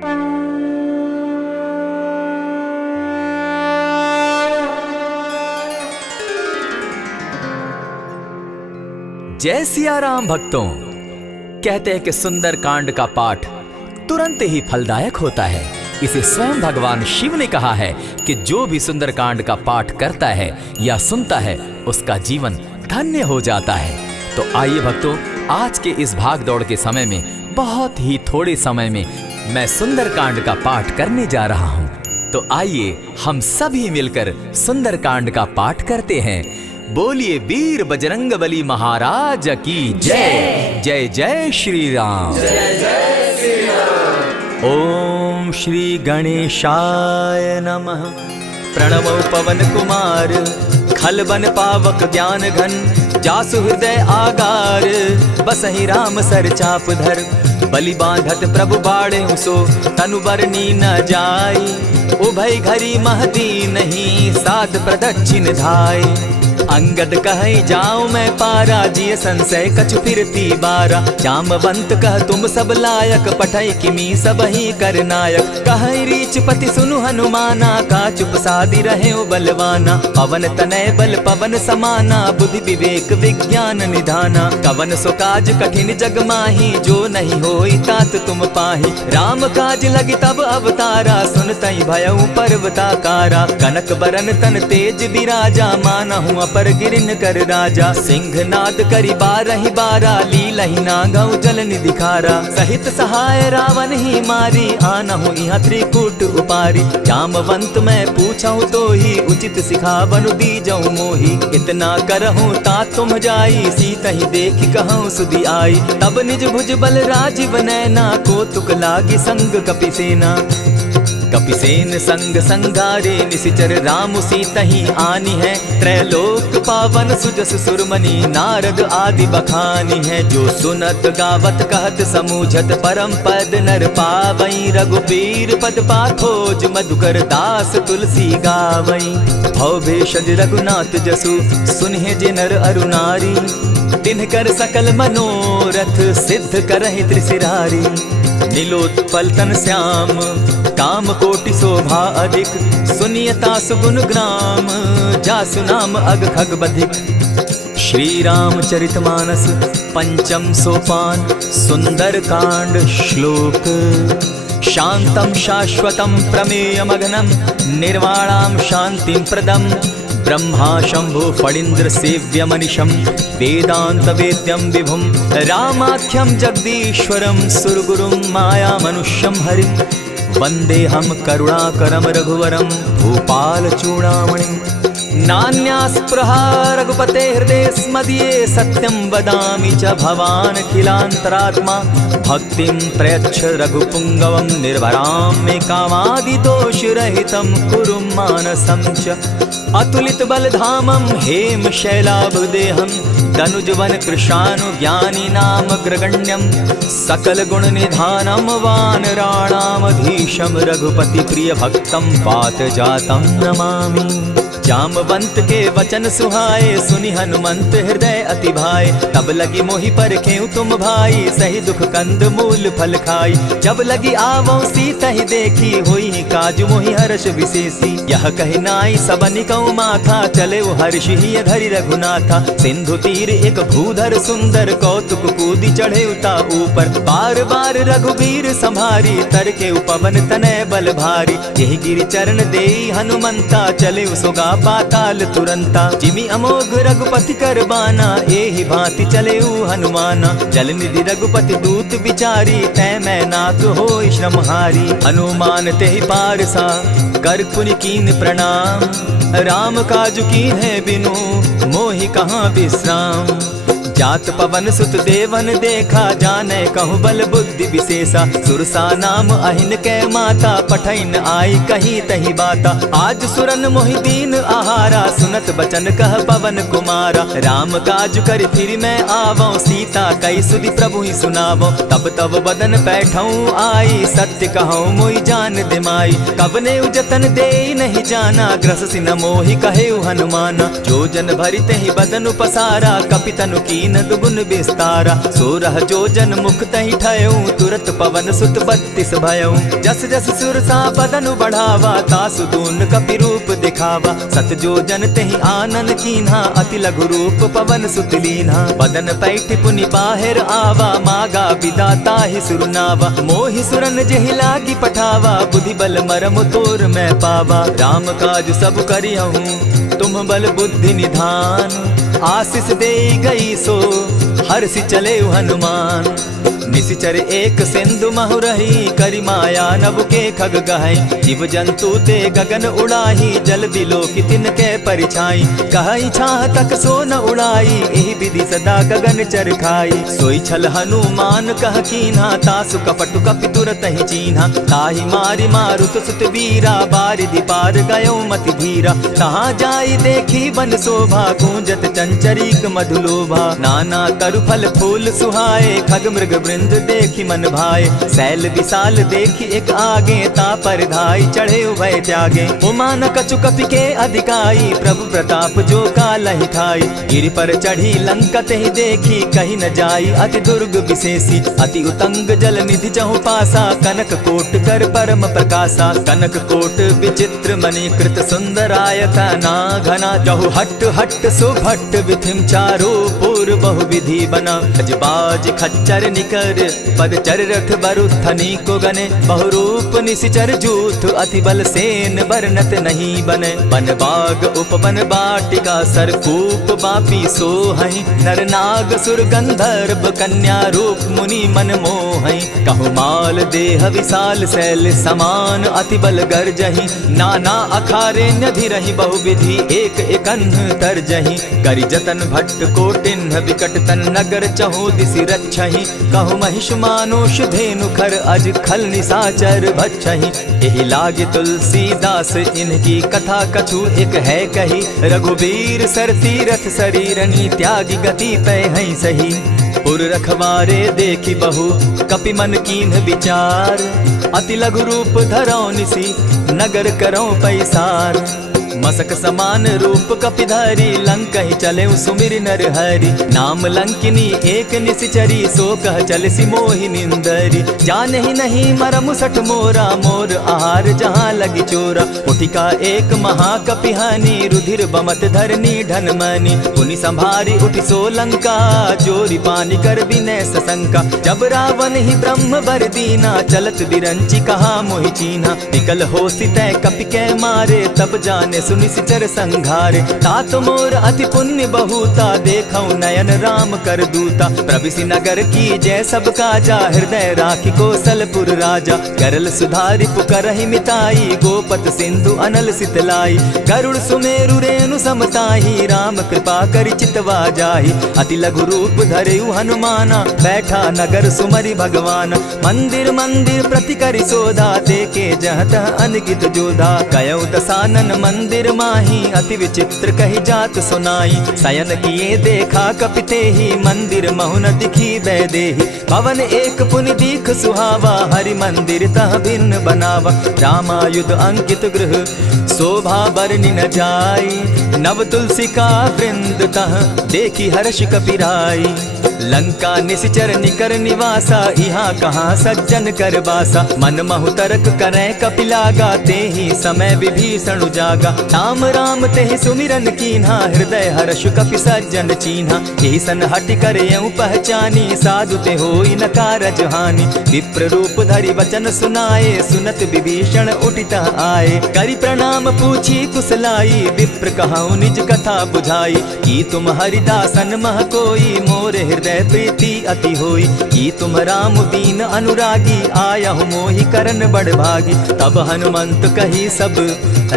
जय सिया राम भक्तों। कहते हैं कि सुंदर कांड का पाठ तुरंत ही फलदायक होता है। इसे स्वयं भगवान शिव ने कहा है कि जो भी सुंदर कांड का पाठ करता है या सुनता है उसका जीवन धन्य हो जाता है। तो आइए भक्तों, आज के इस भाग दौड़ के समय में बहुत ही थोड़े समय में मैं सुंदर कांड का पाठ करने जा रहा हूँ। तो आइए हम सभी मिलकर सुंदर कांड का पाठ करते हैं। बोलिए वीर बजरंगबली महाराज की जय। जय जय श्री राम। जय जय श्री राम। ओम श्री गणेशाय नमः। प्रणवो पवन कुमार, खल बन पावक ज्ञान घन, जासु हृदय आगार, बसहि राम सर चाप धर, बलि बांधत प्रभु बाढ़े सो, तनु बरनी न जाई, उभय घरी महदी नहीं, सात प्रदक्षिण धाय। अंगद कहे जाऊं मैं पारा, जिय संशय कछु फिरती बारा, जामवंत कह तुम सब लायक, पठै किमी सब ही कर नायक, कहे रीच पति सुनु हनुमाना, का चुप सादी रहे बलवाना, पवन तनय बल पवन समाना, बुद्धि विवेक विज्ञान निधाना, कवन सो काज कठिन जग माही, जो नहीं होई तात तुम पाही, राम काज लगी तब अवतारा, सुनतई भयउ पर्वताकारा, कनक बरन तन तेज बिराजा, मानहु पर गिरिन कर राजा, सिंह नाद करी बारहि बारा, लीलहि नागौ जल निधि खारा, सहित सहाय रावण ही मारी, आनहु इहाँ त्रिकूट उपारी, जामवंत मैं पूछऊं तो ही, उचित सिखावनु दीजऊं मोही, इतना करहूं ता तुम जाई, सीत ही देखी कहूं सुधि आई, तब निज भुज बल राजीव नैना, को तुक लागी संग कपिसेना, कपिसेन संग संगारे, निशिचर राम सीतहि आनी है, त्रैलोक पावन सुजस सुरमणि, नारद आदि बखानी है, जो सुनत गावत कहत समूझत, परम पद नर पावई, रघुबीर पद पाखोज, मधुकर दास तुलसी गावई, भव भेषज रघुनाथ जसु, सुनहि जे नर अरु नारी, तिनकर सकल मनोरथ, सिद्ध करहि त्रिशिरारी, नीलोत्पल तन श्याम, काम कोटि शोभा अधिक, सुनियता सुगुण ग्राम, जासु नाम अग खग बधिक। श्री रामचरितमानस पंचम सोपान, सुंदर कांड श्लोक। शांतम शाश्वतम प्रमेयमघनम, निर्वाणाम शांतिं प्रदम, ब्रह्मा शंभु फणीन्द्र सेव्य मनीषम, वेदांत वेद्यम विभुम, रामाख्यम जगदीश्वरम, सुरगुरुम माया मनुष्यम हरिम, वंदे हम करुणाकरम रघुवरम, भूपाल चूड़ामणिम, नान्यास्पृहा रघुपते हृदय स्मदीये, सत्यं वदामि च भवान् खिलान्तरात्मा, भक्तिं प्रयच्छ रघुपुंगवं, निर्भरां मे कामादिदोषरहितं, कुरु मानसं च अतुलित बलधामं, हेम शैलाभदेहं, तनुजवन कृशानु ज्ञानी नाम ग्रगण्यं, सकल गुण निधानं, वानराणामधीशं, रघुपति प्रिय भक्तं, वात जातं नमामि। जामवंत के वचन सुहाए, सुनि हनुमंत हृदय अति भाए, तब लगी मोहि परखेउ तुम भाई, सही दुख कंद मूल फल खाई, जब लगी आवो सीता ही देखी, होई काज मोहि हर्ष विशेषी, यह कहि नाई सबनि कौ माथा, चले वो हर्ष ही धरि रघुनाथा, सिंधु तीर एक भूधर सुंदर, कौतुक कूदी चढ़े उता ऊपर, बार बार रघुबीर संभारी, तर के उपवन तनय बल भारी, यही गिरि चरण देई हनुमंता, चले सुगा पाताल तुरंता, जिमि अमोघ रघुपति कर बाना, एहि भांति चले हनुमाना, जल निधि रघुपति दूत बिचारी, तै मैं नाथ होई श्रमहारी, हनुमान तेहि पारसा, कर पुनि कीन प्रणाम, राम काज कीन है बिनु, मोहि कहाँ विश्राम, जात पवन सुत देवन देखा, जाने कहूँ बल बुद्धि विशेषा, सुरसा नाम अहिन कै माता, पठैन आई कहीं तही बाता, आज सुरन मोहि दीन आहारा, सुनत बचन कह पवन कुमारा, राम काज कर फिर मैं आवो, सीता कई सुधि प्रभु ही सुनावो, तब तब बदन बैठऊँ आई, सत्य कहूँ मोहि जान दिमाई, कबने उजतन दे नहीं जाना, ग्रस सिन मोहि कहे हनुमाना, जो जन भरित ही बदन पसारा, कपितनु की तीन दुगुन विस्तारा। 16 जोजन मुख तहि ठयऊ, तुरत पवन सुत 32 भयऊ। जस जस सुर सा बदन बढ़ावा, तासु दून कपि रूप दिखावा। 7 जोजन तेहि आनन कीन्हा, अति लघु रूप पवन सुत लीन्हा। बदन पैठ पुनि बाहिर आवा, मागा विदाता ही सुरनावा। मोहि सुरन जेहि लागी पठावा, बुद्धि बल मरम तोर मैं पावा। राम काज सब करियहूँ, तुम बल बुद्धि निधान। आशीष दे गई सो हर्षि चले हनुमान। निशिचर एक सिंधु महु रही, करि माया नभ के खग गहई। जीव जंतु ते गगन उड़ाही, जल बिलो की तिनके परिछाई। कहई छाह तक सो न उड़ाई, एहि विधि सदा गगन चर खाई। सोई छल हनुमान कह कीन्हा, तासु कपटु कपि तुरत ही चीन्हा। ताहि मारि मारुत सुत वीरा, बारिधि पार गयो मति धीरा। तहाँ जाई देखी वन शोभा, गूंजत चंचरीक मधुलोभा। नाना तरु फल फूल सुहाए, खग मृग वृंद देखी मन भाए। शैल विशाल देखी एक आगे, तापर धाई चढ़े उभय त्यागे। उमान कछु कपि के अधिकाई, प्रभु प्रताप जो कालहि ठाई। गिरि पर चढ़ी लंका तेहि देखी, कहीं न जाई अति दुर्ग विशेषी। अति उतंग जल निधि चहु पासा, कनक कोट कर परम प्रकाशा। कनक कोट विचित्र मणिकृत सुंदरायता ना घना। जहु हट हट सुभट विधिम चारो पूर बहु विधि बना। अजबाज खच्चर निकर पदचर रथ बरुथनी को गने। बहुरूप निशिचर जूथ, अति बल सेन बरनत नहीं बने। बन बाग उपवन बाटिका, सरकूप बापी सोहई। नर नाग सुर गंधर्व, कन्या रूप मुनि मन मोहई। कहु माल देह विशाल शैल समान, अति बल गर्जही। नाना अखारे न्यधिरहि बहुविधि, एक एकन्ह तरजही। करि जतन भट्ट कोटिन्ह, विकट तन नगर चहु दिसि रक्षहि। कहु महिष मानुष धेनु खर, अज खल निशाचर भक्षहि। एहि लागे तुलसीदास, इनकी कथा कछु एक है कही। रघुबीर सर तीरथ शरीरनी, त्यागी गति पै हई सही। पुर रखवारे देखी बहु, कपि मन कीन्ह विचार। अति लघु रूप धरौ निसी, नगर करौ पैसार। मसक समान रूप कपिधारी, लंकहि चले सुमिर नर हरि। नाम लंकिनी एक निशिचरी, सो कह चल सी मोहि निंदरी। जानहि नहीं मरम सठ मोरा, मोर आहार जहाँ लगी चोरा। उठिका एक महाकपिहानी, रुधिर बमत धरनी ढन मनी। पुनि संभारी उठि सो लंका, जोरी पानी कर विनय सशंका। जब रावण ही ब्रह्म बर दीना, चलत बिरंची कहा मोहि चीन्हा। निकल हो सितै कपि कै मारे, तब जाने सुनि सिचर संघारे। तात मोर अति पुण्य बहुता, देखौ नयन राम कर दूता। प्रविशि नगर की जय सब काजा, हृदय राखी कौशलपुर राजा। करल सुधारि पुकरहि मिताई, गोपत सिंधु अनल सितलाई। गरुड़ सुमेरु रेणु समताही, राम कृपा करि चितवा जाहि। अति लघु रूप धरेउ हनुमाना, बैठा नगर सुमरि भगवान। मंदिर मंदिर प्रति करि सोधा, देखे जहत अनगित जोधा। गयौ दसानन मंदिर माही, अति विचित्र कही जात सुनाई। शयन किए देखा कपिते ही, मंदिर महु न दिखी वैदेही। पवन एक पुनि दीख सुहावा, हरि मंदिर तह भिन्न बनावा। रामायुध अंकित गृह, शोभा बरनि न जाई। नव तुलसी का वृंद तह, देखी हर्ष कपिराई। लंका निशिचर निकर निवासा, यहाँ कहाँ सज्जन कर बासा। मन महु तरक करै कपिलागा, तेहि समय विभीषण जागा। राम राम तेहि सुमिरन कीन्हा, हृदय हर्ष कपि सज्जन चीन्हा। एहि सन हटि कर यूं पहचानी, साधु ते होई न कारज हानि। विप्र रूप धरि वचन सुनाए, सुनत विभीषण उठित आए। करि प्रणाम पूछी कुशलाई, विप्र कहऊँ निज कथा बुझाई। की तुम हरिदासन मह कोई, मोर हृदय प्रीति अति होई। की तुम राम दीन अनुरागी, आयहु मोहि करन बड़ भागी। तब हनुमंत कही सब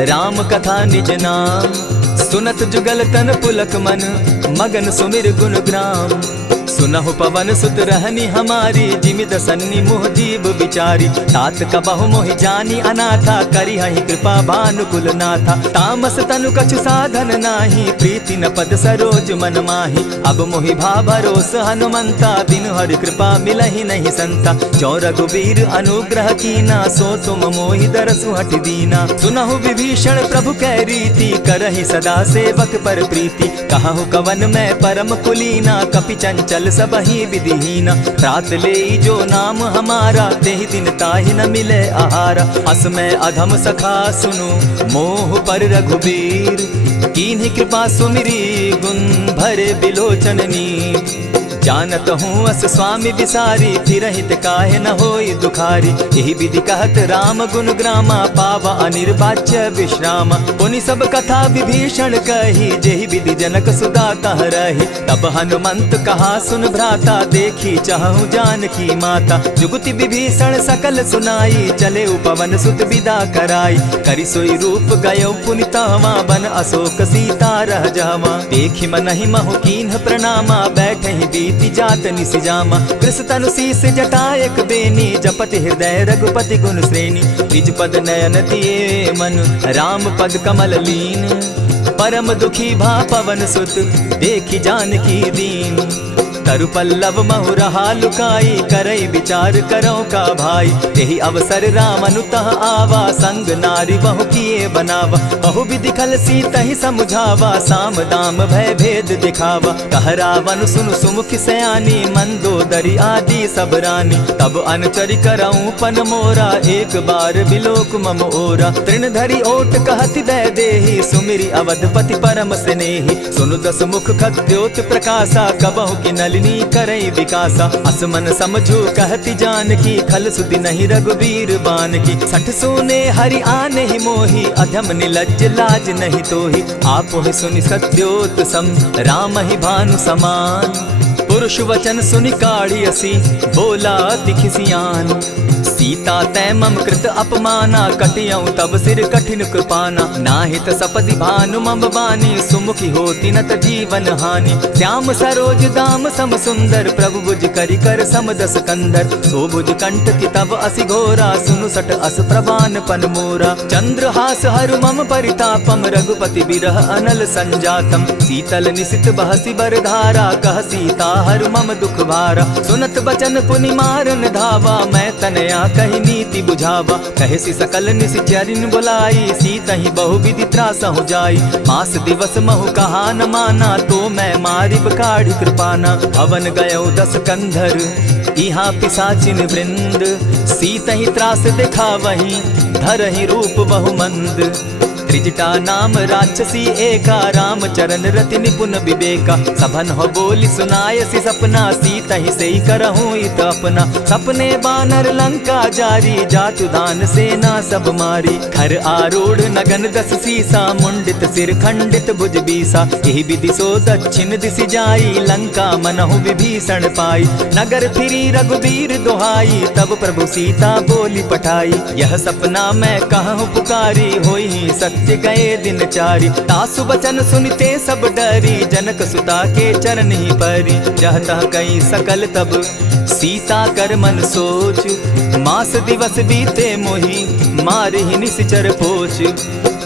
राम कथा निज नाम। सुनत जुगल तन पुलक मन, मगन सुमिर गुण ग्राम। सुनहु पवन सुत रहनी हमारी, जिमि दसन्नी मोह जीव विचारी। तात कबहु मोहि जानी अनाथा, करी हहि कृपा भानुकुल नाथा। तामस तनु कछु साधन नाही, प्रीति न पद सरोज मन माही। अब मोहि भा भरोस हनुमंता, बिनु हरि कृपा मिलहि नहीं संता। जो रघुबीर अनुग्रह कीना, सो तुम मोहि दरसु हठ दीना। सुनहु विभीषण प्रभु कै रीति, करहि सदा सेवक पर प्रीति। कहु कवन मैं परम कुलीना, कपि चंचल सबहि विधिहीना। त्रात लेई जो नाम हमारा, तेहि दिन ताहि न मिले आहारा। अस मैं अधम सखा सुनु, मोह पर रघुबीर। कीन्ही कृपा सुमिरी, गुण भरे बिलोचन नीर। जानत हूँ अस स्वामी विसारी, फिरहित काहे न होई दुखारी। यही विधि कहत राम गुण ग्रामा, पावा अनिर्वाच्य विश्राम। पुनि सब कथा विभीषण कही, जेहि विधि जनक सुता तह रही। तब हनुमंत कहा सुन भ्राता, देखी चाहूँ जानकी माता। जुगति विभीषण सकल सुनाई, चले पवन सुत विदा कराई। करि सोई रूप गयो पुनि तहवा, बन अशोक सीता रह जावा। देखी मनहि महु कीन्ह प्रणामा, बैठहि बीति जात निसिजामा। कृष तनु शीस जटायक बेनी, जपति हृदय रघुपति गुण श्रेणी। निज पद नयन दिए मन, राम पद कमल लीन। परम दुखी भा पवन सुत, देखी जानकी दीन। तरु पल्लव महु रहा लुकाई, करई विचार करो का भाई। यही अवसर राम अनुतः आवा, संग नारी बहु किए बनावा। बहु विधि खल सीतहि समुझावा, साम दाम भय भेद दिखावा। कह रावण सुनु सुमुख सयानी, मंदोदरी आदि सब रानी। तब अनुचरि करऊं पन मोरा, एक बार बिलोक मम ओरा। तृण धरि ओट कहति दय देहि, सुमिरि अवधपति परम स्नेही। सुनु दस मुख खद्योत प्रकाशा, कबहु कि नलिनी करई विकासा। असमन समझो कहति जानकी, खल सुधि नहीं रघुबीर बान की। सठ सोने हरि आने ही मोही, अधम निलज्ज लाज नहीं तोही। आपो ही सुनि सत्योत सम, राम ही भानु समान। पुरुष वचन सुनि काढ़ी असी, बोला अति खिसियान। सीता तै मम कृत अपमाना, कटियऊं तब सिर कठिन कृपाना। नाहित सपदि भानु मम बानी, सुमुखी होती न त जीवन हानि। श्याम सरोज दाम सम सुंदर, प्रभु बुझ करि कर समदस कंदर। सो बुझ कंठ की तब असि घोरा, सुनु सट अस प्रवान पन मोरा। चंद्रहास हरु मम परितापम, रघुपति बिरह अनल संजातम। शीतल निशित बहसी बरधारा, कह सीता हरु मम दुख भारा। सुनत बचन पुनि मारन धावा, मैं तनया कही नीति बुझावा। कहसी सकल निशिचरिन बुलाई, सीतहि बहु विधि त्रास हो जाई। मास दिवस महु कहा न माना, तो मैं मारिब काढ़ी कृपाना। हवन गयो 10 कंधर, इहाँ पिशाचिन वृंद। सीतहि त्रास दिखावहि, धरहि रूप बहु मंद। त्रिजटा नाम राक्षसी एका, राम चरण रति निपुण विवेका। सभन हो बोली सुनायसी सपना, सीतहि सेई करहूँ इत अपना। सपने बानर लंका जारी, जातु दान सेना सब मारी। खर आरूढ़ नगन 10 सीसा, मुंडित सिर खंडित भुज बीसा। यही विधि सो दक्षिण दिशि जाई, लंका मनहु विभीषण पाई। नगर फिरी रघुबीर दुहाई, तब प्रभु सीता बोली पठाई। यह सपना मैं कहूँ पुकारी, होई सत्य गए दिन चारी। तासु बचन सुनते सब डरी, जनक सुता के चरण ही परी। जहता कई सकल तब सीता कर मन सोच, मास दिवस बीते मोही, मारे ही निश्चर पोच।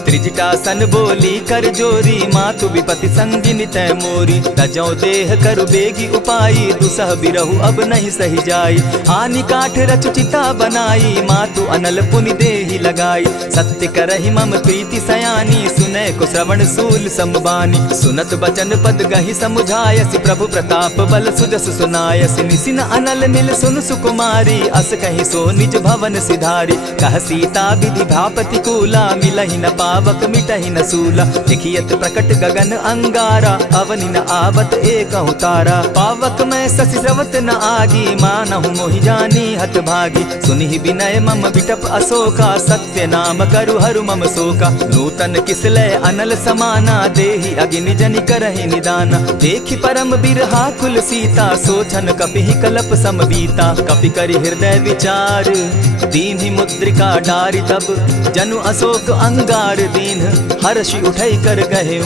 त्रिजटा सन बोली कर जोरी, मातु विपति संगिनी तै मोरी। तजौ देह करु बेगी उपाई, दुसह बिरहु अब नहीं सही जाई। हानि काठ रच चिता बनाई, मातु अनल पुनि देहि लगाई। सत्य करहि मम प्रीति सयानी, सुनै को श्रवण सूल समबानी। सुनत बचन पद गहि समुझायसि, प्रभु प्रताप बल सुजस सुनायसि। निसिन अनल मिल सुन सुकुमारी, अस कहि सो निज भवन सिधारी। कह सीता विधि भापति कूला, मिलहि न पावक मिटहि न सूला। देखियत प्रकट गगन अंगारा, अवनि न आवत एकहु तारा। पावक मैं शशि स्रवत न आगी, मानहु मोहि जानी हत भागी। सुनिहि विनय मम बिटप अशोका, सत्य नाम करु हरु मम शोका। नूतन किसलय अनल समाना, देहि अगिनि जनि करहि निदाना। देखि परम बिरहा कुल सीता, सोचन कपिहि कलप समबीता। कपि करि हृदय विचार, दीन्हि मुद्रिका डारि तब। जनु अशोक अंगार दीन, हर्षि उठै कर गहेऊ।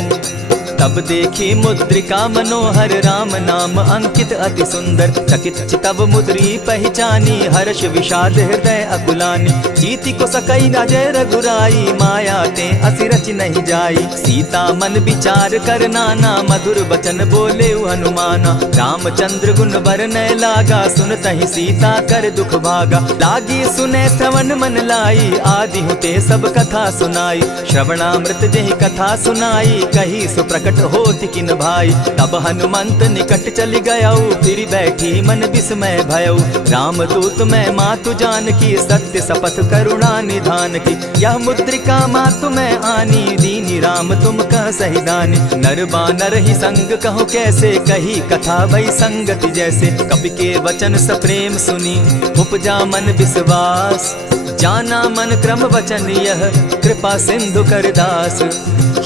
तब देखी मुद्रिका मनोहर राम नाम अंकित अति सुंदर। चकित चितव मुद्री पहचानी हर्ष विषाद हृदय अकुलानी। जीति को सकई न जय रघुराई माया ते असि रच नहीं जाई। सीता मन विचार कर नाना मधुर बचन बोले हनुमाना। रामचंद्र गुण बरनय लागा सुनतहि सीता कर दुख भागा। लागी सुने श्रवण मन लाई आदि हुते सब कथा सुनाई। श्रवणामृत जेहि कथा सुनाई कही सुप्रकट होति किन भाई। तब हनुमंत निकट चली गयऊ फिर बैठी मन विस्मय भयऊ। राम दूत मैं मातु जान की सत्य शपथ करुणा निधान की। यह मुद्रिका मातु मैं आनी दीनी राम तुम कह सही दानी। नर बानर ही संग कहो कैसे कही कथा भई संगति जैसे। कपि के वचन सप्रेम सुनी उपजा मन विश्वास। जाना मन क्रम वचन यह कृपा सिंधु कर दास।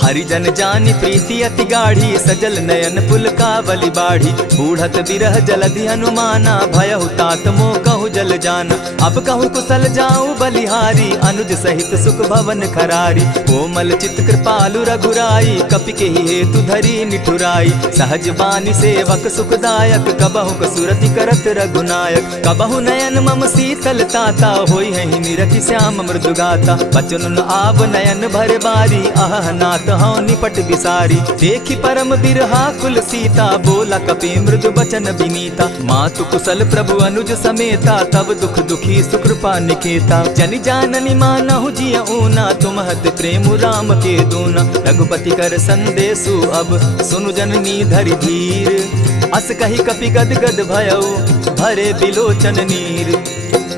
हरिजन जानी प्रीति अति गाढ़ी सजल नयन पुलकावली बाढ़ी। बूढ़त बिरह जलधि हनुमाना भयहु तात मोह कहु जल जाना। अब कहु कुशल जाऊं बलिहारी अनुज सहित सुख भवन खरारी। कोमल चित कृपालु रघुराई कपि के हेतु धरी निठुराई। सहज बानी सेवक सुखदायक कबहु कसुरति करत रघुनायक। कबहु नयन मम शीतल ताता होई है निरखि श्याम मृदु गाता। बचन आव नयन भर बारी आह नाथ हौ निपट बिसारी। देखी परम बिरहा कुल सीता बोला कपि मृदु बचन विनीता। मातु कुशल प्रभु अनुज समेता तब दुख दुखी सुकृपा निकेता। जनि जाननी मानहु जिय ऊना तुम हत प्रेम राम के दूना। रघुपति कर संदेशु अब सुनु जननी धरि धीर। अस कही कपि गद गद भयऊ भरे बिलोचन नीर।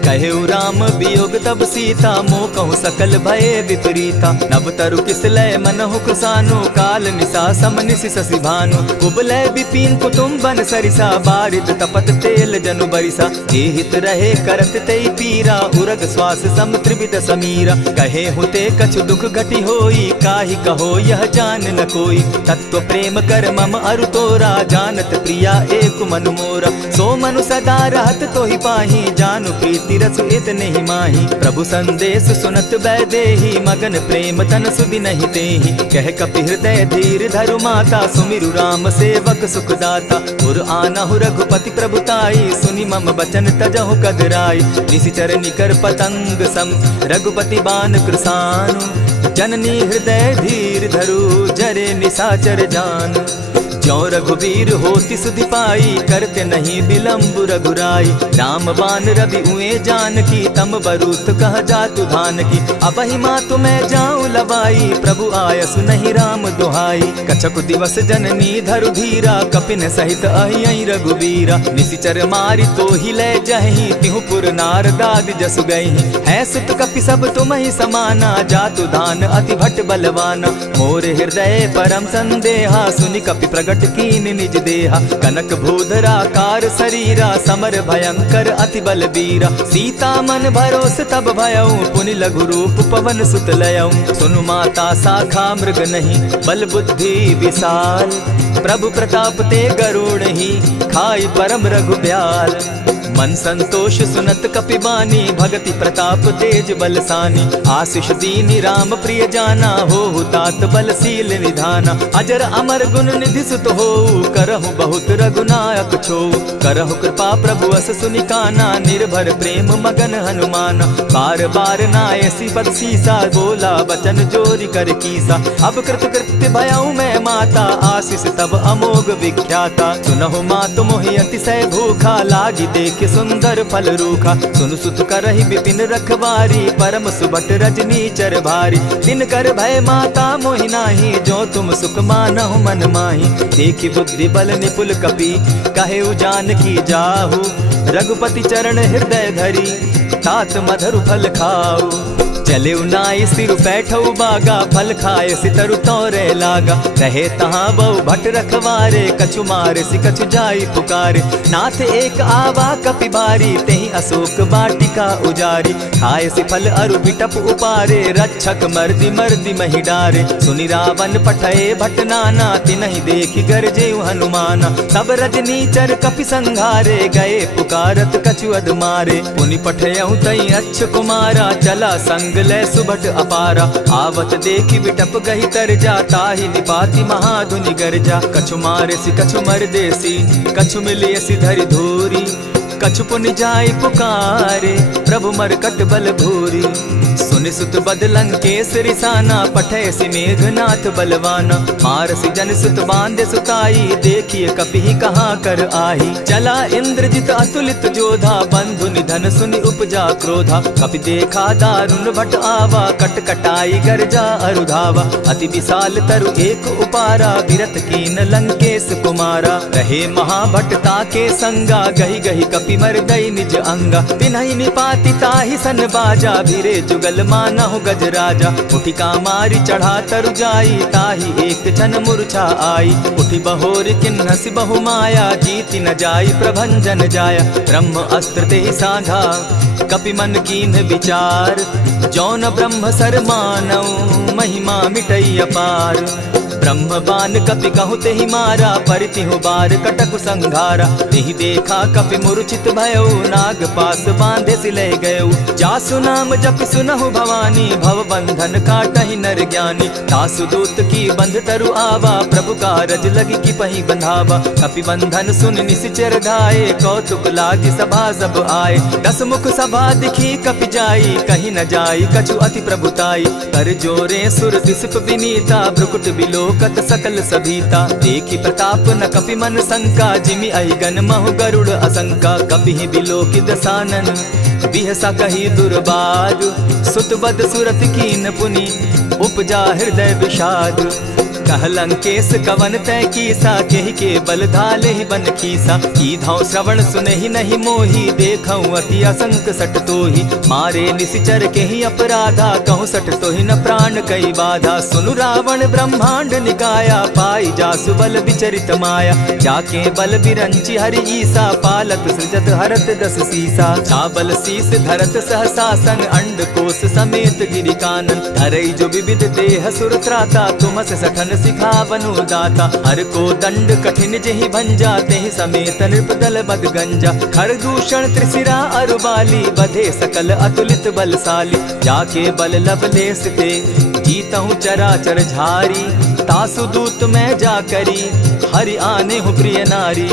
कहेउ राम वियोग तब सीता मोह कहु सकल भये विपरीता। नव तरु किसलय मनहु कुसानु काल निशा सम निशि शशि भानु। कुबलय विपिन कुटुम्बन सरिसा बारिद तपत तेल जनु बरिसा। जे हित रहे करत तेई पीरा उरग श्वास सम त्रिविध समीरा। कहे हुते कछु दुख घटी होई काहि कहो यह जान न कोई। तत्व प्रेम कर मम अरु तोरा जानत प्रिया एक मनु मोरा। सो मनु सदा रहत तोहि पाही जानु प्रीति रसु इतने ही माही। प्रभु संदेश सुनत बैदेही मगन प्रेम तन सुधि नहीं तेहि। कह कपि हृदय धीर धरु माता सुमिरु राम सेवक सुखदाता। उर आनहु रघुपति प्रभुताई सुनि मम बचन तजहु कदराई। निशिचर निकर पतंग सम रघुपति बान कृसानु। जननी हृदय धीर धरु जरे निशाचर जान। ज्यों रघुवीर होति सुधि पाई करते नहीं विलम्ब रघुराई। राम बान रवि उए जान की तम बरूथ कह जातु धान की। अबहि मातु मैं जाऊं लवाई प्रभु आयसु नहीं राम दुहाई। कछक दिवस जननी धरु धीरा कपिन सहित अहि रघुवीरा। निशिचर मारी तो ही ले जहि तिहुपुर नारदादि जसु गई। है सुत कपि सब तुम ही समाना जातु धान अति भट बलवाना। मोर हृदय परम संदेहा सुनि कपि प्रगट कीन निज देहा। कनक भूधराकार शरीरा समर भयंकर अति बलबीरा। सीता मन भरोस तब भयऊ पुनि लघु रूप पवन सुत लयऊ। सुनु माता शाखा मृग नहीं बल बुद्धि विशाल। प्रभु प्रताप ते गरुड़ ही खाई परम रघु ब्याल। मन संतोष सुनत कपि बानी भगति प्रताप तेज बलसानी। आशीष दीनी राम प्रिय जाना हो तात बलशील निधाना। अजर अमर गुण निधि सुत हो करहु बहुत रघुनायक छो। करहु कृपा प्रभु अस सुनि काना निर्भर प्रेम मगन हनुमाना। बार बार नायसी बदसीसा बोला बचन जोरी कर कीसा। अब कृत कृत्य भयऊ मैं माता आशीष तब अमोघ विख्याता। सुनहु मातु मोहि अतिशय भूखा लागी देख सुंदर फल रूखा। सुन सुत करहि विपिन रखवारी परम सुबट रजनी चर भारी। दिन कर भय माता मोहि नाही जो तुम सुख मानहु मन माही। देखि बुद्धि बल निपुल कपि कहे जान की जाहु। रघुपति चरण हृदय धरी तात मधुर फल खाऊ। चले नाई सिर बैठऊ बागा फल खाए सितरु तोरे लागा। रहे तहाँ बहु भट रखवारे कछु मारे सि कछु जाई पुकारे। नाथ एक आवा कपि बारी तेहि अशोक वाटिका उजारी। खाए सि फल अरु बिटप उपारे रक्षक मर्दि मर्दि महि डारे। सुनि रावण पठये भट नाना तिनहि देखि गरजेउ हनुमाना। तब रजनी चर कपि संघारे गए पुकारत कछु अध मारे। पुनि पठयउ तई अच्छ कुमारा चला संग लय सुभट अपारा। आवत देखी विटप गही तर जाता ही निपाति महाधुनि गर्जा। कछु मारेसी कछु मर देसी कछु मिलियसी धरि धूरी। कछु पुनि जाय पुकारे प्रभु मरकट बल भूरी। सुनि सुत बद लंकेश रिसाना पठैसी मेघनाथ बलवाना। मारसी जन सुत बांधे सुताई देखिए कपि कहाँ कर आही। चला इंद्रजित अतुलित जोधा बंधु निधन सुनि उपजा क्रोधा। कपि देखा दारुण भट आवा कट कटाई गर्जा अरुधावा। अति विशाल तरु एक उपारा विरत कीन लंकेश कुमारा। रहे महाभटता के संगा गही गही कपि मरदई निज अंगा। तिन्हि निपाति ताहि सन बाजा भिरे जुगल मानहु गजराजा। उठी कामारी चढ़ा तरु जाई ताहि एक जन मूर्छा आई। उठी बहोर किन्नसी बहु माया जीति न जाई प्रभंजन जाया। ब्रह्म अस्त्र ते साधा कपि मन कीन विचार। जौन ब्रह्म सर मानव महिमा मिटई अपार। ब्रह्म बान कपि कहु तेहि मारा परितिहु बार कटकु संघारा। तेहि देखा कपि मूर्छित भयो नाग पास बांधे सिले गयो। जासु नाम जपि सुनहु भवानी भव बंधन काटहि नर ज्ञानी। तासु दूत की बंध तरु आवा प्रभु कारज लगी की पही बंधावा। कपि बंधन सुन निसिचर धाये कौतुक लागी सभा सब आए। दस मुख सभा दिखी कपि जाई कहीं न जाई कछु अति प्रभुताई। कर जोरे सुर दिसप विनीता भ्रुकुट बिलो कत सकल सभीता। देखी प्रताप न कपि मन शंका जिमि अहिगन महु गरुड़ असंका। कपि बिलोकि दसानन बिहसा कही दुर्बाद। सुत बद सुरत कीन पुनि उपजा हृदय विषाद। कह लंकेश कवन तय कीसा केहि के बल धाले ही बन खीसा। की धाव श्रवण सुने ही नहीं मोही देखऊं अति असंक सट तोही। मारे निसिचर के ही अपराधा कहूँ सट तो ही न प्राण कई बाधा। सुनु रावण ब्रह्मांड निकाया पाई जासु बल विचरित माया। जाके बल बिरंची हरि ईसा पालत सृजत हरत दस सीसा। चाबल शीस धरत सहसासन अंड कोश समेत गिरि कानन। धरई जो विविध देह सुर त्राता तुमस सठन सिखावनु दाता। हर को दंड कठिन जेहि भंजा तेहि समेत नृपदल बद गंजा। खरदूषण त्रिशिरा अरुबाली बधे सकल अतुलित बलशाली। जाके बल लवलेस ते जीतहु चराचर झारी। तासु दूत मैं जा करी हरि आने हूँ प्रिय नारी।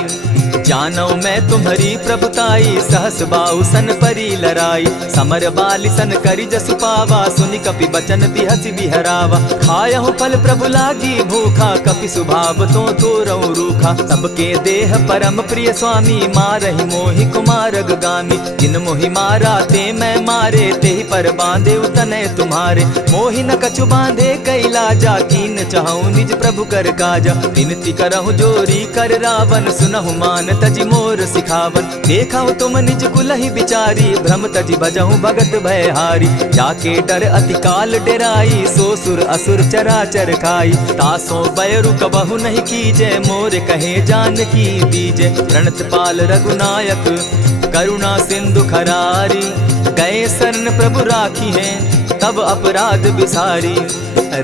जानो मैं तुम्हारी प्रभुताई सहस बाहु सन परी लराई। समर बाली सन करी जसु पावा सुनि कपि बचन बिहसि बिहरावा। खायहु फल प्रभु लागी भूखा कपि सुभाव तो तोरहु रूखा। सबके देह परम प्रिय स्वामी मारहि मोहि कुमारग गामी। जिन मोहि मारा ते मैं मारे तेहि पर बांधे उतने तुम्हारे। मोहि न कछु बांधे कैलाजा कीन चाहूं निज प्रभु कर काजा। विनती करहु जोरी कर रावण सुनहु मान तजी मोर सिखावन। देखा तुम निज कुलहि बिचारी भ्रम तजी भजहु भगत भयहारी। जाके डर अति काल डेराई सो सुर असुर चराचर खाई। तासो बैरु कबहु नहीं कीजे मोर कहे जानकी दीजे। प्रणत पाल रघुनायक करुणा सिंधु खरारी। गए शरण प्रभु राखी हैं तब अपराध बिसारी।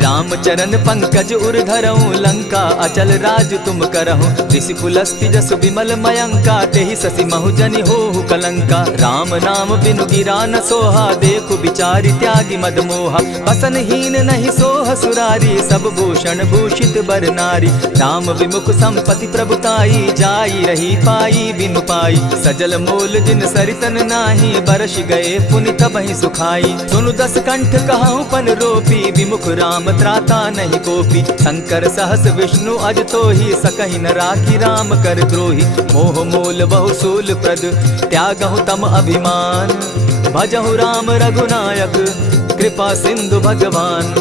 रामचरण पंकज उर धरऊं लंका अचल राज तुम करहूं। ऋषि पुलस्ति जस विमल मयंका तेहि ससि महु जनि होहु कलंका। राम नाम बिनु गिरा न सोहा देखु बिचारी त्यागी मद मोहा। बसन हीन नहीं सोह सुरारी सब भूषण भूषित बर नारी। राम विमुख संपति प्रभुताई जाई रही पाई बिनु पाई। सजल मोल जिन सरितन नाही बरस गए पुनि तबहि सुखाई। सुनु दस कंठ कहूँ पन रोपी विमुख राम त्राता नहीं कोपी। शंकर सहस विष्णु अज तो ही सकहि न राखी राम कर द्रोही। मोह मूल बहु सूल प्रद त्यागहु तम अभिमान। भजहु राम रघुनायक कृपा सिंधु भगवान।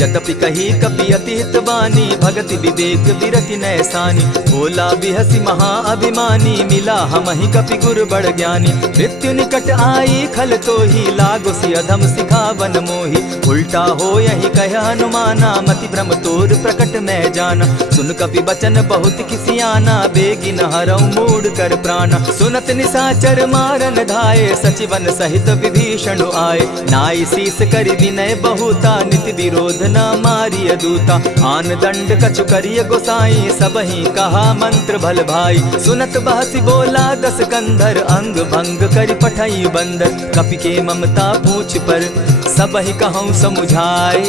यद्यपि कही कपि अति हितवानी भगति विवेक विरति नैसानी। बोला बिहसी महा अभिमानी मिला हमहि कपि गुर बड़ ज्ञानी। मृत्यु निकट आई खल तो ही लागो सि अधम सिखावन मोही। उल्टा हो यही कह हनुमाना मति भ्रम तोर प्रकट मैं जाना। सुन कपि बचन बहुत खिसियाना बेगी न हरऊं मूड कर प्राणा। सुनत निशाचर मारन धाये सचिवन सहित विभीषण आए। नाई शीस करि विनय बहुता नित विरोध न मारिय दूता। आन दंड कछु करिय गोसाई, सबहि कहा मंत्र भल भाई। सुनत बहसी बोला दस कंधर, अंग भंग करि पठई बंदर। कपि के ममता पूछ पर, सबहि कहूँ समुझाए।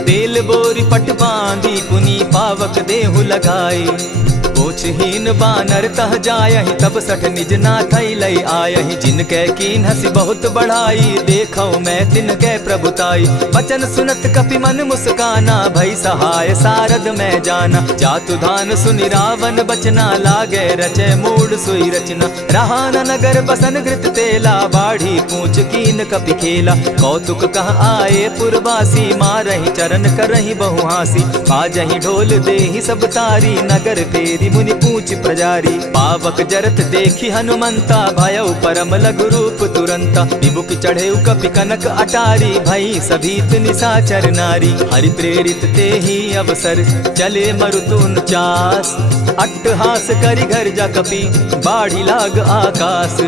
तेल बोरी पट बांधी, पुनि पावक देहु लगाई। पूछहीन बानर तह जायहि, तब सठ निज नाथ लई आयहि। जिनके कीन हसी बहुत बढ़ाई, देखौ मैं तिनके प्रभुताई। बचन सुनत कपि मन मुस्काना, भई सहाय सारद मैं जाना। जातु धान सुनि रावण बचना, लागे रचे मूड सोई रचना। रहा न नगर बसन घृत तेला, बाढ़ी पूछ कीन कपि खेला। कौतुक कह आए पुरवासी, मारहि चरण करहि बहु हासी। बाजहि ढोल देहि सब तारी, नगर फेरी मुनि पूछ प्रजारी। पावक जरत देखी हनुमंता, भयउ परम लघु रूप तुरंता। विमुख चढ़े कपि कनक अटारी, भई सभीत निशाचर नारी। हरि प्रेरित ते ही अवसर, चले मरुतुन चास। अट्टहास करि घर जा कपि, बाढ़ी लाग आकाश।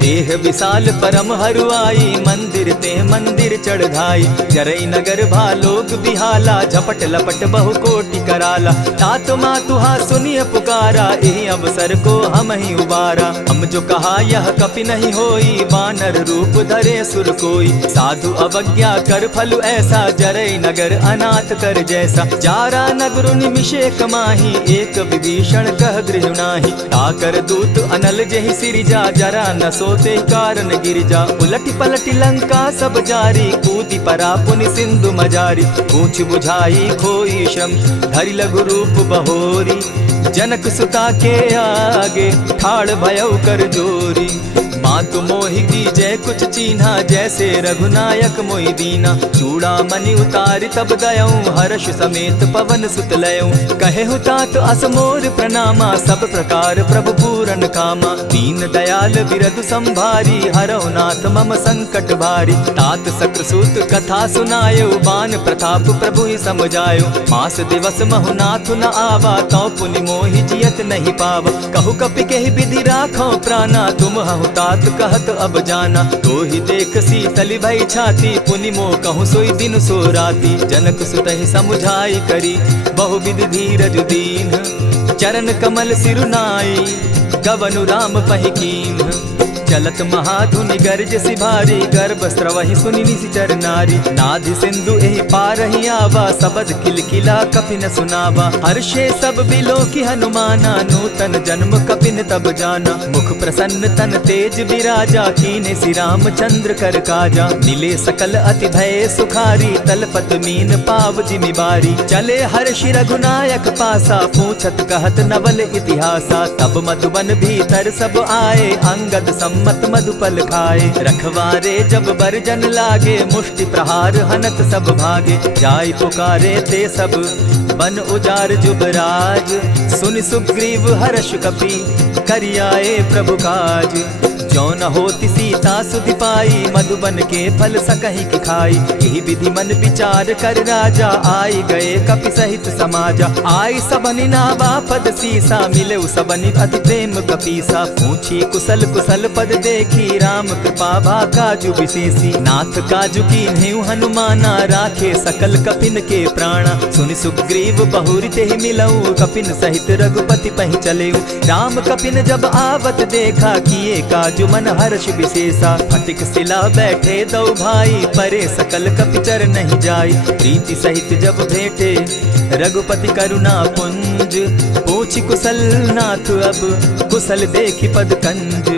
देह विशाल परम हरुआई, मंदिर ते मंदिर चढ़ाई। जरई नगर भालोक बिहाला, झपट लपट बहु कोटि कराला। तात मातुहा सुनिय पुकारा, एहि अवसर को हम ही उबारा। हम जो कहा यह कपि नहीं होई, बानर रूप धरे सुर कोई। साधु अवज्ञा कर फल ऐसा, जरई नगर अनाथ कर जैसा। जारा नगर निमिषे कमाही, एक विभीषण कह गृह नाही। ताकर दूत अनल जेहि सिरिजा, जरा न सोते कारण गिरिजा। उलटी पलटी लंका सब जारी, कूदी परा पुनि सिंधु मजारी। पूछ बुझाई खोई श्रम, धरि लघु रूप बहोरी। जनक सुता के आगे, ठाड़ भयउ कर जोरी। मातु मोहि दीजै कुछ चीन्हा, जैसे रघुनायक मोहि दीना। चूड़ा मणि उतारि तब दयऊं, हर्ष समेत पवन सुत लयऊं। कहे तात अस मोर प्रणामा, सब प्रकार प्रभु पूरन कामा। दीन दयाल बिरधु संभारी, हरौ नाथ मम संकट भारी। तात सक्रसूत कथा सुनायो, बान प्रताप प्रभु ही समझायो। मास दिवस महु नाथ न आवा, तौ पुनि मोहि जियत नहीं पावा। कहु कपि केहि विधि राखो प्राणा, तुम हहु तात कहत अब जाना। तो ही देख शीतल भई छाती, पुनि मोह कहूँ सोई दिन सो राती। जनक सुतहि समुझाई करी, बहुविधि धीरज दीन। चरण कमल सिरुनाई, गवनु राम पहि कीन्ह। चलत महाधुनि गर्ज सिभारी, गर्भ स्रवहि सुनि निशिचर नारी। नाधि सिंधु एहि पारहि आवा, सबद किलकिला कपि न सुनावा। हर्षे सब बिलोकी हनुमाना, नूतन जन्म कपिन तब जाना। मुख प्रसन्न तन तेज विराजा, कीने श्री रामचंद्र कर काजा। मिले सकल अति भय सुखारी, तलपत मीन पाव जिमि बारी। चले हर्षि रघुनायक पासा, पूछत कहत नवल इतिहासा। तब मधुबन भीतर सब आए, अंगद मत मधुपल खाए। रखवारे जब बरजन लागे, मुष्टि प्रहार हनत सब भागे। जाय पुकारे ते सब, बन उजार जुबराज। सुनि सुग्रीव हर्ष कपि, करियाए प्रभु काज। जो न होती सीता सुधि पाई, मधुबन के फल सकहि की खाई। यही विधि मन विचार कर राजा, आई गए कपि सहित समाजा। आई सबनि नावा पद सीसा, मिले सबनि अति प्रेम कपीसा। पूछी कुशल कुशल पद देखी, राम कृपा भा काजु विशेषी। नाथ काजु कीन्हु हनुमाना, राखे सकल कपिन के प्राणा। सुनि सुग्रीव बहुरि तेहि मिलऊ, कपिन सहित रघुपति पहि चलेऊ। राम कपिन जब आवत देखा, किए काजु मन हर्ष विशेषा। फटिक सिला बैठे दो भाई, परे सकल कपिचर नहीं जाई। प्रीति सहित जब भेटे, रघुपति करुणा पुंज। पूछि कुशल नाथ अब, कुशल देखि पद कंज।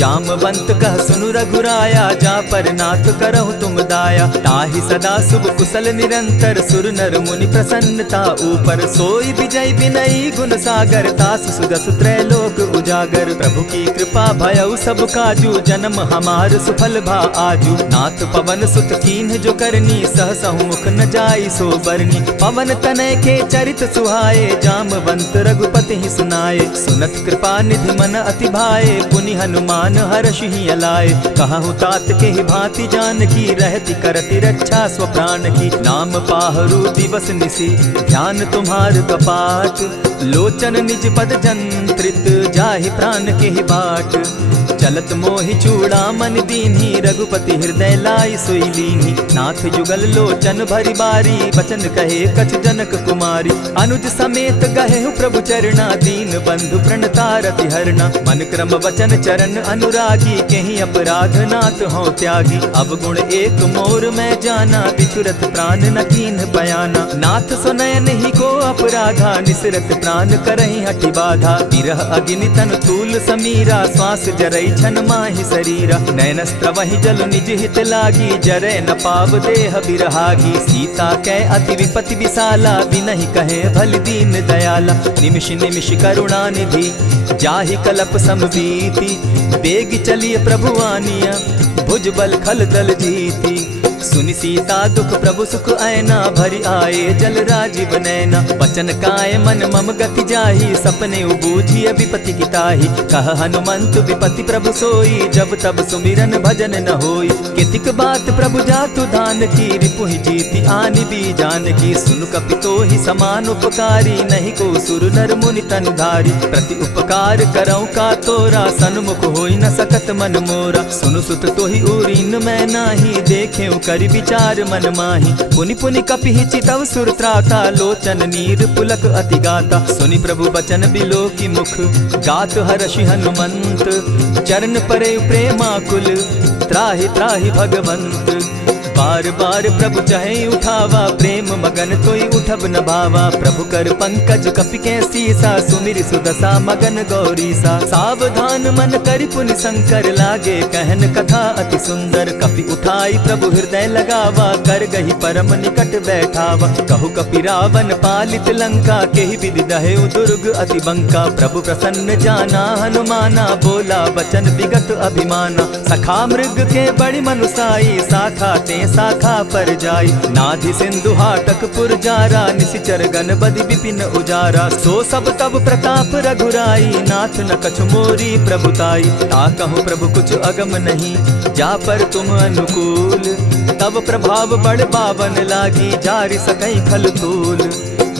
जामवंत कह सुनु रघुराया, जा पर नाथ करहु तुम दाया। ताहि सदा शुभ कुशल निरंतर, सुर नर मुनि प्रसन्नता ऊपर। सोई विजय विनयी गुण सागर, तास सुदस त्रैलोक उजागर। प्रभु की कृपा भयउ सब काजू, जन्म हमार सुफल भा आजू। नाथ पवन सुत कीन्ह जो करनी, सहसहु मुख न जाई सो बरनी। पवन तनय के चरित सुहाए, जामवंत रघुपति ही सुनाए। सुनत कृपा निधि मन अति भाए, पुनि हनुमान हर्ष ही अलाए। कहूँ तात के ही भांति जान की, रहती करती रक्षा स्व प्राण की। नाम पाहरु दिवस निसी, ध्यान तुम्हार कपाट। लोचन निज पद जंत्रित, जाहि प्राण के ही बाट। चलत मोहि चूड़ामन दीन्ही, रघुपति हृदय लाई सोई लीन्ही। नाथ जुगल लोचन भरी बारी, बचन कहे कछ जनक कुमारी। अनुज समेत गहे प्रभु चरणा, दीन बंधु प्रणतारति हरना। मन क्रम वचन चरण अनुरागी, केहि अपराध नाथ हो त्यागी। अब गुण एक मोर मैं जाना, बिचुरत प्राण न कीन्ह बयाना। नाथ सुनयन ही को अपराधा, निसरत प्राण करहि हठि बाधा। विरह अग्नि तन तूल समीरा, श्वास जरई छन माहि शरीरा। नयनस्त्र वहि जल निज हित लागी, जरै न पाव देह बिरहागी। सीता कै अति विपति विशाला, बिनहि कहे भल दीन दयाला। निमिष निमिष करुणा निधि, जाहि कलप समबीति। बेग चलिए प्रभु आनिया, भुज बल खल दल जीती। सुनि सीता दुख प्रभु सुख ऐना, भरि आए जल राजीव नैना। बचन काय मन मम गति जाहि, सपने बूझिय विपति की ताहि। कह हनुमंत विपति प्रभु सोई, जब तब सुमिरन भजन न होई। कितिक बात प्रभु जातु धान की, रिपुहि जीति आनि भी जान की। सुन कपितोहि समान उपकारी, नहीं को सुर नर मुनि तन धारी। प्रति उपकार करौ का तोरा, सन्मुख होई न सकत मन मोरा। सुनु सुत तोहि उरीन मैं नाही, देखे करि विचार मन माही। पुनि पुनि कपिहि चितव सुर त्राता, लोचन नीर पुलक अति गाता। सुनि प्रभु बचन बिलो की मुख, गात हर्षि हनुमंत। चरण परे प्रेमाकुल, त्राहि त्राहि भगवंत। बार बार प्रभु चहे उठावा, प्रेम मगन तोई उठब न भावा। प्रभु कर पंकज कपि के सीसा, सुमिर सुदशा मगन गौरीसा। सावधान मन करि पुनि शंकर, लागे कहन कथा अति सुंदर। कपि उठाई प्रभु हृदय लगावा, कर गही परम निकट बैठावा। कहु कपि रावण पालित लंका, केहि विधि दहेउ दुर्ग अति बंका। प्रभु प्रसन्न जाना हनुमाना, बोला बचन विगत अभिमाना। सखा मृग के बड़ी मनुसाई, साखा ते शाखा पर जाई। नाधि सिंधु हाटक पुर जारा, निशिचर गण बदि विपिन उजारा। सो सब तब प्रताप रघुराई, नाथ न कछु मोरी प्रभुताई। ताकहु प्रभु कुछ अगम नहीं, जा पर तुम अनुकूल। तब प्रभाव बड़ पावन लागी, जारि सकई खल तूल।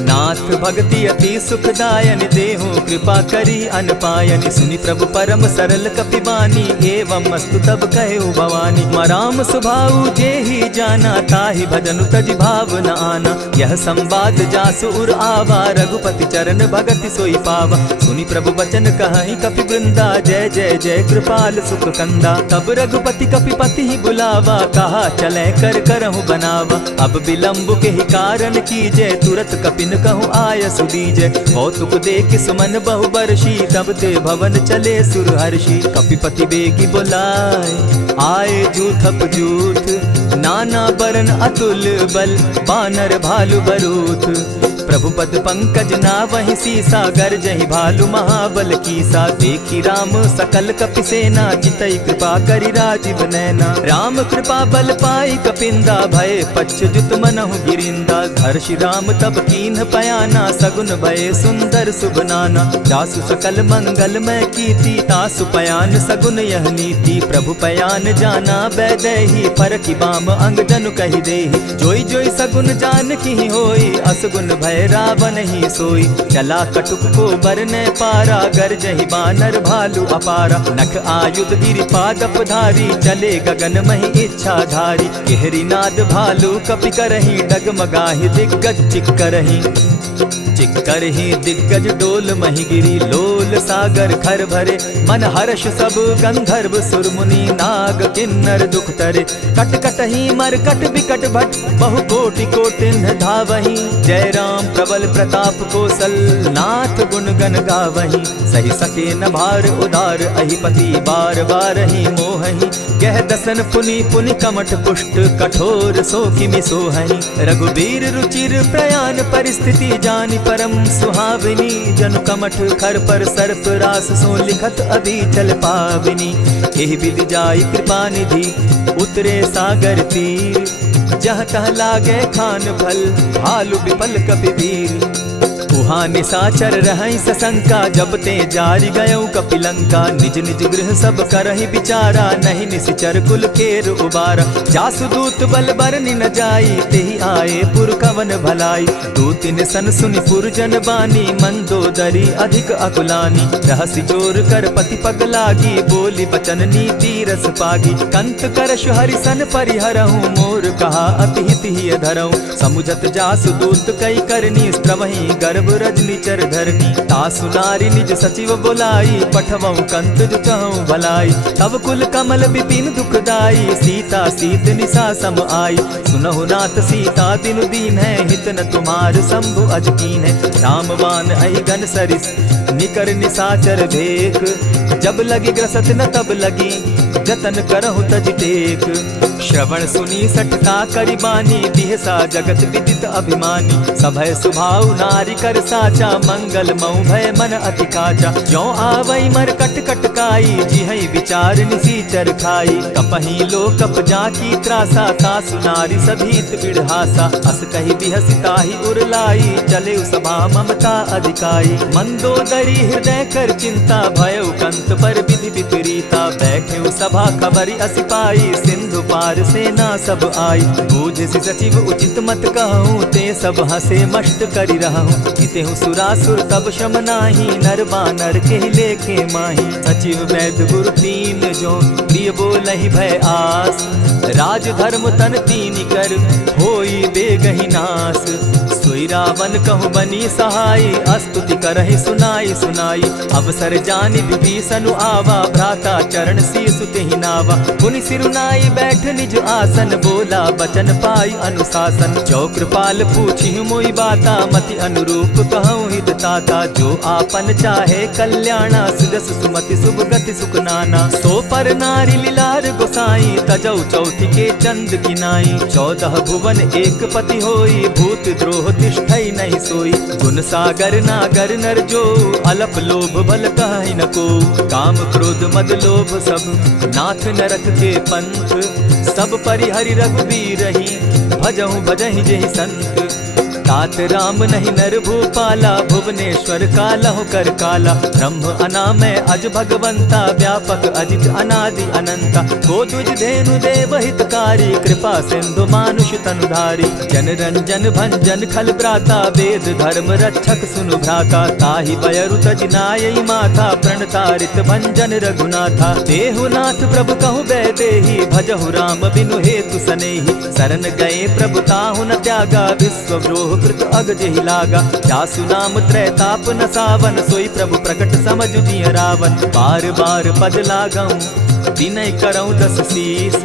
नाथ भक्ति अति सुखदायनि, देहु कृपा करी अनपायनि। सुनि प्रभु परम सरल कपिबानी, एवं मस्तु तब कहेउ भवानी। मराम सुभाऊ जेहि जाना, ताहि भजनु तजि भाव न आना। यह संवाद जासु उर आवा, रघुपति चरण भगति सोई पावा। सुनि प्रभु बचन कहहि कपि वृंदा, जय जय जय कृपाल सुख कंदा। तब रघुपति कपिपति ही बुलावा, कहा चले कर करहु बनावा। अब विलंब के ही कारण कीजय, तुरत कपिन कहूँ आय सुदीजय। कौतुक देख सुमन बहु बरसी, तब ते भवन चले सुर हर्षि। कपिपति बेगी बुलाए, आए जूथप जूथ। नाना बरन अतुल बल, बानर भालु बरूथ। प्रभु पद पंकज नावहि सीसा, गर्जहि भालु महाबल कीसा। देखी राम सकल कपि सेना, चितई कृपा करि राजीव नैना। राम कृपा बल पाई कपिंदा, भय पच्छ जुत मनहु गिरिंदा। हर्षि राम तब कीन्ह पयाना, सगुन भय सुंदर शुभ नाना। जासु सकल मंगलमय कीर्ति, तासु पयान सगुन यह नीति। प्रभु पयान जाना बैदेही, फरकि बाम अंग जनु कहि देहि। जोई जोई सगुन जान की होई, असगुन भय रावण ही सोई। चला कटुक को बरने पारा, गरजहि बानर भालु अपारा। नख आयुध गिरिपादप धारी, चले गगन महि इच्छा धारी। केहरी नाद भालु कपि करहि, डगमगाहि दिग्गज चिक्करहि। चिक्करहि दिग्गज डोल महि गिरी, लोल सागर खर भरे। मन हर्ष सब गंधर्व सुर मुनि, नाग किन्नर दुख तरे। कट कटहि मरकट बिकट भट, बहु कोटि कोटिन्ह धावहि। जय राम प्रबल प्रताप कौशल, नाथ गुण गण गावहि। सही सके न भार उदार, अहिपति बार बार ही मोहहि। कह दसन पुनि पुनि कमठ पुष्ट, कठोर सो किमि सोहहि। रघुबीर रुचिर प्रयाण परिस्थिति, जानि परम सुहाविनी। जनु कमठ खर पर सर्प रास, सो लिखत अभी चल पाविनी। एहि विधि जाई कृपा निधि, उतरे सागर तीर। जहाँ तह लागे खान फल, भालु विपल कपि वीर। उह वहाँ निशाचर रहई सशंका, जब ते जारी गयऊ कपिलंका। निज निज गृह सब करहि विचारा, नहीं निशिचर कुल केर उबारा। जासु दूत बल बरनि न जाई, तेहि आए पुर कवन भलाई। दूतिन सन सुनि पुरजन बानी, मंदोदरी अधिक अकुलानी। रहसि जोर कर पति पग लागी, बोली बचन नीति रस पागी। कंत करश हरिसन परिहरहूँ, मोर कहा अति हित ही धरऊँ। समुझत जासु दूत कई करनी, स्त्रवहि गर्भ रजनी चर धरनी। तासु नारी निज सचिव बोलाई, पठवऊँ कंत जो चहऊँ भलाई। तब कुल कमल विपिन दुखदाई, सीता सीत निशा सम आई। सुनहु नाथ सीता दिनु दीन है, हित न तुम्हार शंभु अजकीन है। रामवान अहिगन सरिस निकर निशाचर भेक, जब लगी ग्रसत न तब लगी, जतन करहु तज टेक। श्रवण सुनी सठता करिबानी, दिहसा जगत विदित अभिमानी। सभय सुभाव नारी कर साचा, मंगल मऊ भय मन अति काचा। ज्यों आवई मर कट कट काई, जिहई विचार निसीचर खाई। कपही लो कप जाकी त्रासा, तासु नारी सभीत बिढ़ासा। अस कही बिहसिता ही उरलाई, चले सभा ममता अधिकाई। मंदोदरी हृदय कर चिंता, भयउ कंत पर विधि विपरीता। बैठे सभा खबरी असी पाई, सिंधु पार सेना सब आई। बूझि सचिव उचित मत कहूँ, ते सब हसे मष्ट करि रहूँ। जितेहु सुरासुर तब शम नाही, नर बानर के लेखे माही। सचिव वैद्य गुरु तीन जो, प्रिय बोलहि भय आस। राज धर्म तन तीन कर, होई बेगहि नास। सोई रावण कहु बनी सहाय, स्तुति करहि सुनाई सुनाई। अवसर जानि विभीषण आवा, भ्राता चरण शीसु तेहि नावा। पुनि सिरुनाई बैठ निज आसन, बोला बचन पाई अनुशासन। जो कृपाल पूछि मोई बाता, मति अनुरूप कहूँ हित ताता। जो आपन चाहे कल्याणा, सुजस सुमति शुभ गति सुख नाना। सो पर नारी लीलार गोसाई, तजौ चौथि के चंद किनाई। 14 भुवन एक पति होई, भूत द्रोह तिष्ठई नहीं सोई। गुण सागर नागर नर जो, अलप लोभ बल कहि न को। काम क्रोध मद लोभ सब, नाथ नरक के पंथ। सब परिहरि रघुबीर रही, भजहु भजहि जेहि संत। तात राम नहीं नर भूपाला, भुवनेश्वर कालहु कर काला। ब्रह्म अनामय अज भगवंता, व्यापक अजित अनादि अनंता। को तुझ धेनु देव हितकारी, कृपा सिंधु मानुष तनुधारी। जन रंजन भंजन खल भ्राता, वेद धर्म रक्षक सुनु भ्राता। ताहि बयरु तज नायई माथा, प्रणतारित भंजन रघुनाथा। देहुनाथ प्रभु कहु बैदेही, भजहु राम बिनु हेतु सनेही। शरण गए प्रभु ताहु न त्यागा, विश्वव्रोह कृत अग जेहि लागा। जासु नाम त्रैताप न सावन, सोई प्रभु प्रकट समझु जिय रावण। बार बार पद लागऊं, विनय करऊं 10 शीस।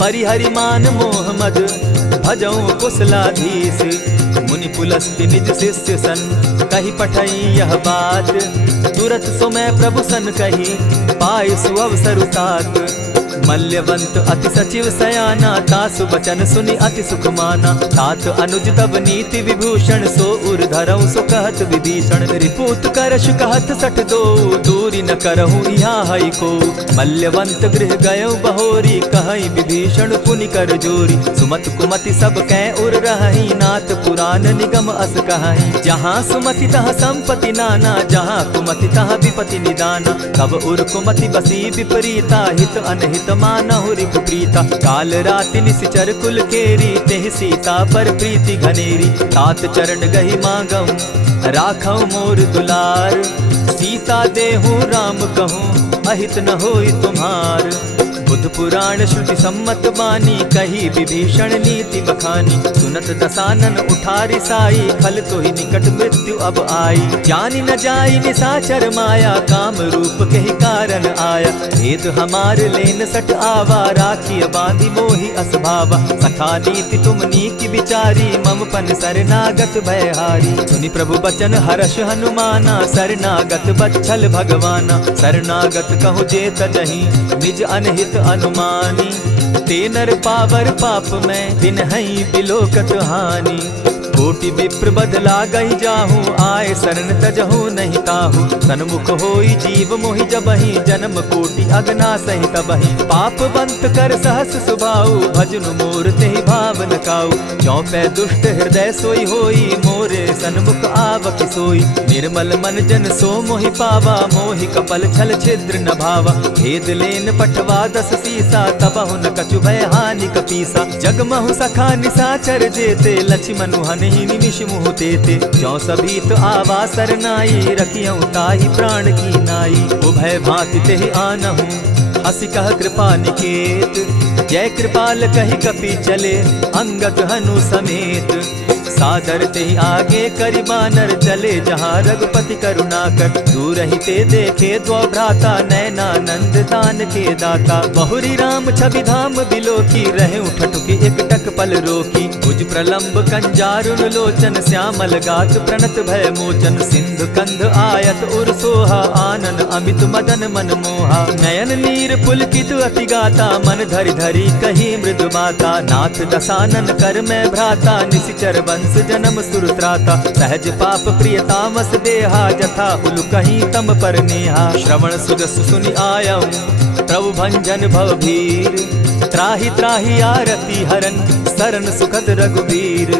परिहरि मान मोह मद, भजऊं कुशलाधीश। मुनि पुलस्त्य निज शिष्य सन, कही पठई यह बात। तुरत सो मैं प्रभु सन कही, पाय सुअवसर तात। मल्यवंत अति सचिव सयाना, तासु बचन सुनि अति सुख माना। तात अनुज तब नीति विभूषण, सो उर धरऊं सो कहत विभीषण। रिपुत करश कहत सठ दो, दूरी न करहूँ यहाँ हई को। मल्यवंत गृह गयऊ बहोरी, कहई विभीषण पुनि कर जोरी। सुमत कुमति सब कै उर रहई, नाथ पुराण निगम अस कहई। जहाँ सुमति तहाँ संपत्ति नाना, जहाँ कुमति तहाँ विपति निदाना। तब उर कुमति बसी विपरीता, हित अनहित मानहु रिपु प्रीता। काल राति निशिचर कुल केरी, तेहि सीता पर प्रीति घनेरी। तात चरण गहि मांगऊं, राखऊं मोर दुलार। सीता देहूं राम कहूं, अहित न होई तुम्हार। बुद्ध पुराण श्रुति सम्मत बानी, कही विभीषण नीति बखानी। सुनत दसानन उठारी साई, खल तो ही निकट मृत्यु अब आई। जानी न जाई निशाचर माया, काम रूप के ही कारण आया। भेद हमार लेन सट आवा, राखी बांधी मोहि असभावा। सखा नीति तुम नीति विचारी, मम पन शरणागत भयहारी। सुनि प्रभु बचन हर्ष हनुमाना, शरणागत बच्छल भगवाना। शरणागत कहु जे तजहि, निज अनहित अनुमानी। ते नर पावर पाप में, दिन हई बिलोकत हानि। कोटि विप्र बदला गई जाहू, आए शरण तजहू नहीं ताहू। सन्मुख होई जीव मोहि जबहि, जन्म कोटि अगना सही तबहि। पापवंत कर सहस सुभाऊ, भजनु मोर तेहि भाव न काऊ। चौपै दुष्ट हृदय सोई होई, मोरे सन्मुख आवक सोई। निर्मल मन जन सो मोहि पावा, मोहि कपल छल छिद्र न भावा। भेद लेन पठवा 10 सीसा, तबहु न कछु भय हानि कपीसा। जगमहु सखा निसाचर जेते, लक्ष्मनु हनहि निमिष मुह तेते। जौ सभीत आवा सरनाई, रखियऊ ताहि प्राण की नाई। उभय भांति तेहि आनहु, हसी कह कृपा निकेत। जय कृपाल कहि कपि चले, अंगद हनु समेत। सादर तेहि आगे करि बानर, चले जहाँ रघुपति करुणा कर। दूर ही ते देखे द्वौ भ्राता, नैनानंद दान के दाता। बहुरी राम छवि धाम बिलोकी, रहे ठठुकी एकटक पल रोकी। भुज प्रलंब कंजारुन लोचन, श्यामल गात प्रणत भय मोचन। सिंधु कंध आयत उर सोहा, आनन अमित मदन मन मोहा। नयन नीर पुलकित अति गाता, मन धरि धरि कही मृदु माता। नाथ दसानन कर मैं भ्राता, निशिचर वंश जन्म सुरत्राता। सहज पाप प्रिय तामस देहा, जथा उलु कहीं तम पर नेहा। श्रवण सुजस सुनि आयऊ, प्रभु भंजन भव भीर। त्राहि त्राहि आरती हरन, सरन सुखद रघुबीर।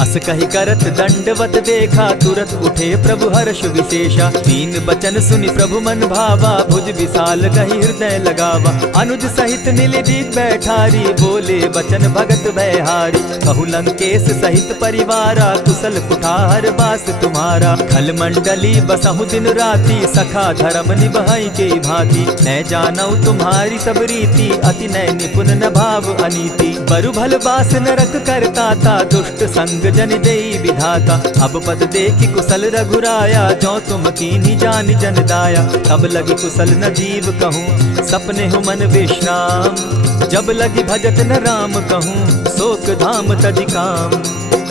अस कहि करत दंडवत देखा, तुरत उठे प्रभु हर्ष विशेषा। दीन बचन सुनि प्रभु मन भावा, भुज विशाल कहि हृदय लगावा। अनुज सहित नीलदीप बैठारी, बोले बचन भगत भयहारी। कहु लंकेश सहित परिवारा, कुशल कुठार बास तुम्हारा। खल मंडली बसहु दिन राति, सखा धर्म निभाई के भांति। मैं जानऊ तुम्हारी सब रीति, अति नय निपुण न भाव अनीति। बरु भल बास नरक करताता, दुष्ट संग जन देई विधाता। अब पद देखी कुशल रघुराया, जो तुम कीन्ही जानि जन दाया। तब लगी कुशल न जीव कहूँ, सपने हो मन विश्राम। जब लगी भजत न राम कहूँ, शोक धाम तजि काम।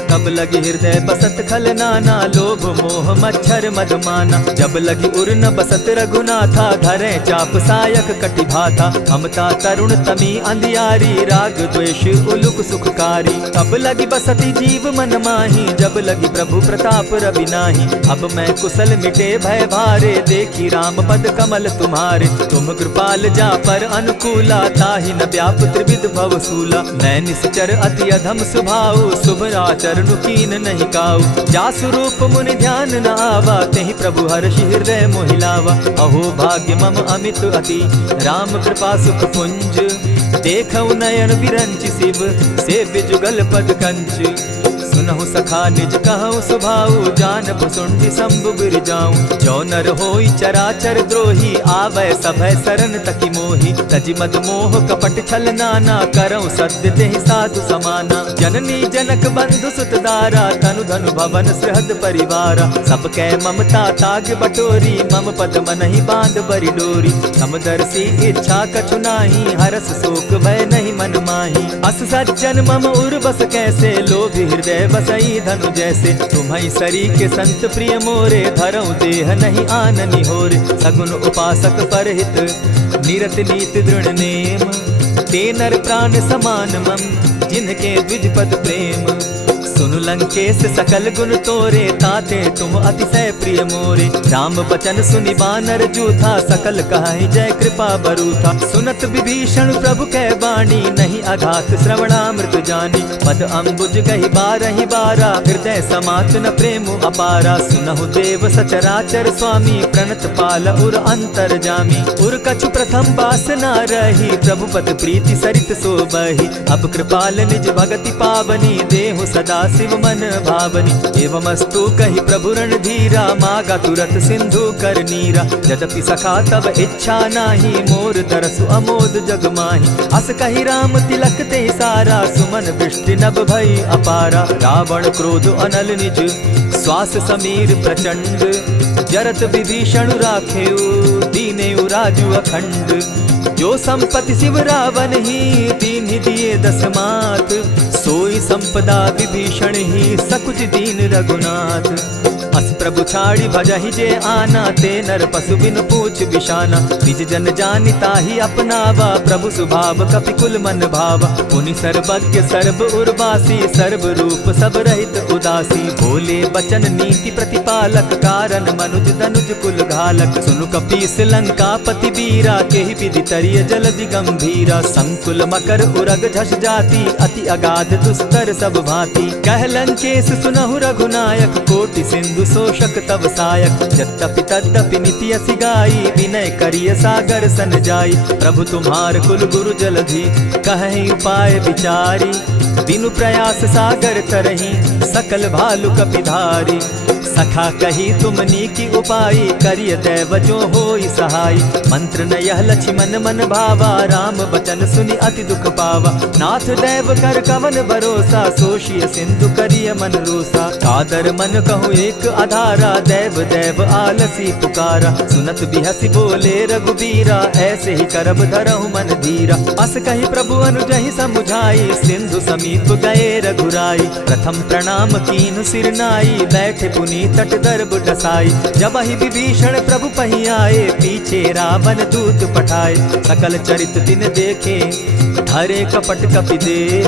तब लगी हृदय बसत खल नाना, लोभ मोह मच्छर मदमाना। जब लगी उर न बसत रघुनाथा, धरे चाप सायक कटि भाता। ममता तरुण तमी अंधियारी, राग द्वेष उलुक सुखकारी। तब लगी बसती जीव मन माही, जब लगी प्रभु प्रताप रवि नाही। अब मैं कुशल मिटे भय भारे, देखी राम पद कमल तुम्हारे। तुम कृपाल जा पर अनुकूला, ताहि न व्याप त्रिविध भवसूला। मैं निश्चर अति अधम स्वभाव, शुभ आचरण कीन नहीं काऊ। जासु रूप मुनि ध्यान न आवा, तेहि प्रभु हर्षि हृदय मोहिलावा। अहो भाग्य मम अमित अति, राम कृपा सुख पुंज। देखऊ नयन विरंचि शिव, सेव्य जुगल पद कंच। सुनहु सखा निज कहु सुभाऊ, जानब सुंडि शंभु गिर जाऊं। जो नर होई चराचर द्रोही, आवे सभय सरन तकी मोही। तजि मद मोह कपट छल नाना, करऊं सत्य तेहि साधु समाना। जननी जनक बंधु सुत दारा, तनु धनु भवन सृहद परिवारा। सब कै ममता ताग बटोरी, मम पद मनहि बांध बरि डोरी। समदर्शी इच्छा कछु नाही, हरस शोक भय नहीं मन माही। अस सज्जन मम उर बस कैसे, लोभी हृदय बसई धनु जैसे। तुम्हारी सरी के संत प्रिय मोरे, धरऊं देह नहीं आननि होरे। सगुन उपासक परहित, निरत नीति दृढ़ नेम। ते नर प्राण समान मम, जिनके द्विजपद प्रेम। सुनु लंकेश सकल गुण तोरे, ताते तुम अतिशय प्रिय मोरे। राम बचन सुनि बानर जूथा, सकल कहाहि जय कृपा बरूथा। सुनत विभीषण प्रभु कै बाणी, नहीं अघात श्रवणामृत जानी। पद अम्बुज गहि बारहि बारा, हृदय समात न प्रेम अपारा। सुनहु देव सचराचर स्वामी, प्रणत पाल उर अंतर जामी। उर कछु प्रथम बास न रही, प्रभु पद प्रीति सरित सोबहि। अब कृपाल निज भगति पावनी, देहु सदा शिव मन भावनी। एवमस्तु कहि प्रभु रणधीरा, मागा तुरत सिंधु कर नीरा। यद्यपि सखा तब इच्छा नाही, मोर तरसु अमोद जग माही। अस कहि राम तिलक ते सारा, सुमन दृष्टि नभ भई अपारा। रावण क्रोध अनल निज, श्वास समीर प्रचंड। जरत विभीषण राखेउ, दीनेउ राजु अखंड। जो संपत्ति शिव रावण ही, दीन्हि दिए 10 मात। सोई संपदा विभीषण ही, सकुच दीन रघुनाथ। अस प्रभु छाड़ी भजहि जे आना, ते नर पशु बिन पूछ बिशाना। निज जन जानि ताहि अपनावा, प्रभु स्वभाव कपिकुल मन भावा। पुनि सर्वज्ञ सर्व उर्वासी, सर्व रूप सब रहित उदासी। बोले बचन नीति प्रतिपालक, कारण मनुज तनुज कुल घालक। सुनु कपीस लंकापति बीरा, केहि विधि तरिय जलधि गंभीरा। संकुल मकर उरग झष जाति, अति अगाध दुस्तर सब भांति। कह लंकेश सुनहु रघुनायक, कोटि सिंधु शोषक तब सायक। यद्यपि तद्यपि निति असि गाई, विनय करिय सागर सन जाई। प्रभु तुम्हार कुल गुरु जलधि, कहि उपाय विचारी। बिनु प्रयास सागर तरही, सकल भालु कपिधारी। सखा कही तुमनी की उपाय, करिय दैव जो होई सहाय। मंत्र न यह लक्ष्मण मन भावा, राम बचन सुनि अति दुख पावा। नाथ दैव कर कवन भरोसा, सोषिय सिंधु करिय मन रोसा। कादर मन कहूँ एक आधारा, दैव दैव आलसी पुकारा। सुनत बिहसी बोले रघुबीरा, ऐसे ही करब धरहु मन धीरा। अस कही प्रभु अनुजहि समुझाई, सिंधु समीप गए रघुराई। प्रथम प्रणाम कीन्ह सिर नाई, बैठे पुनि तट दर्ब डसाई। जब ही विभीषण प्रभु पही आए, पीछे रावण दूत पठाए। सकल चरित दिन देखे, धरे कपट कपि देह।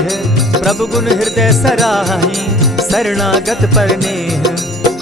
प्रभु गुण हृदय सराहि, शरणागत पर नेह।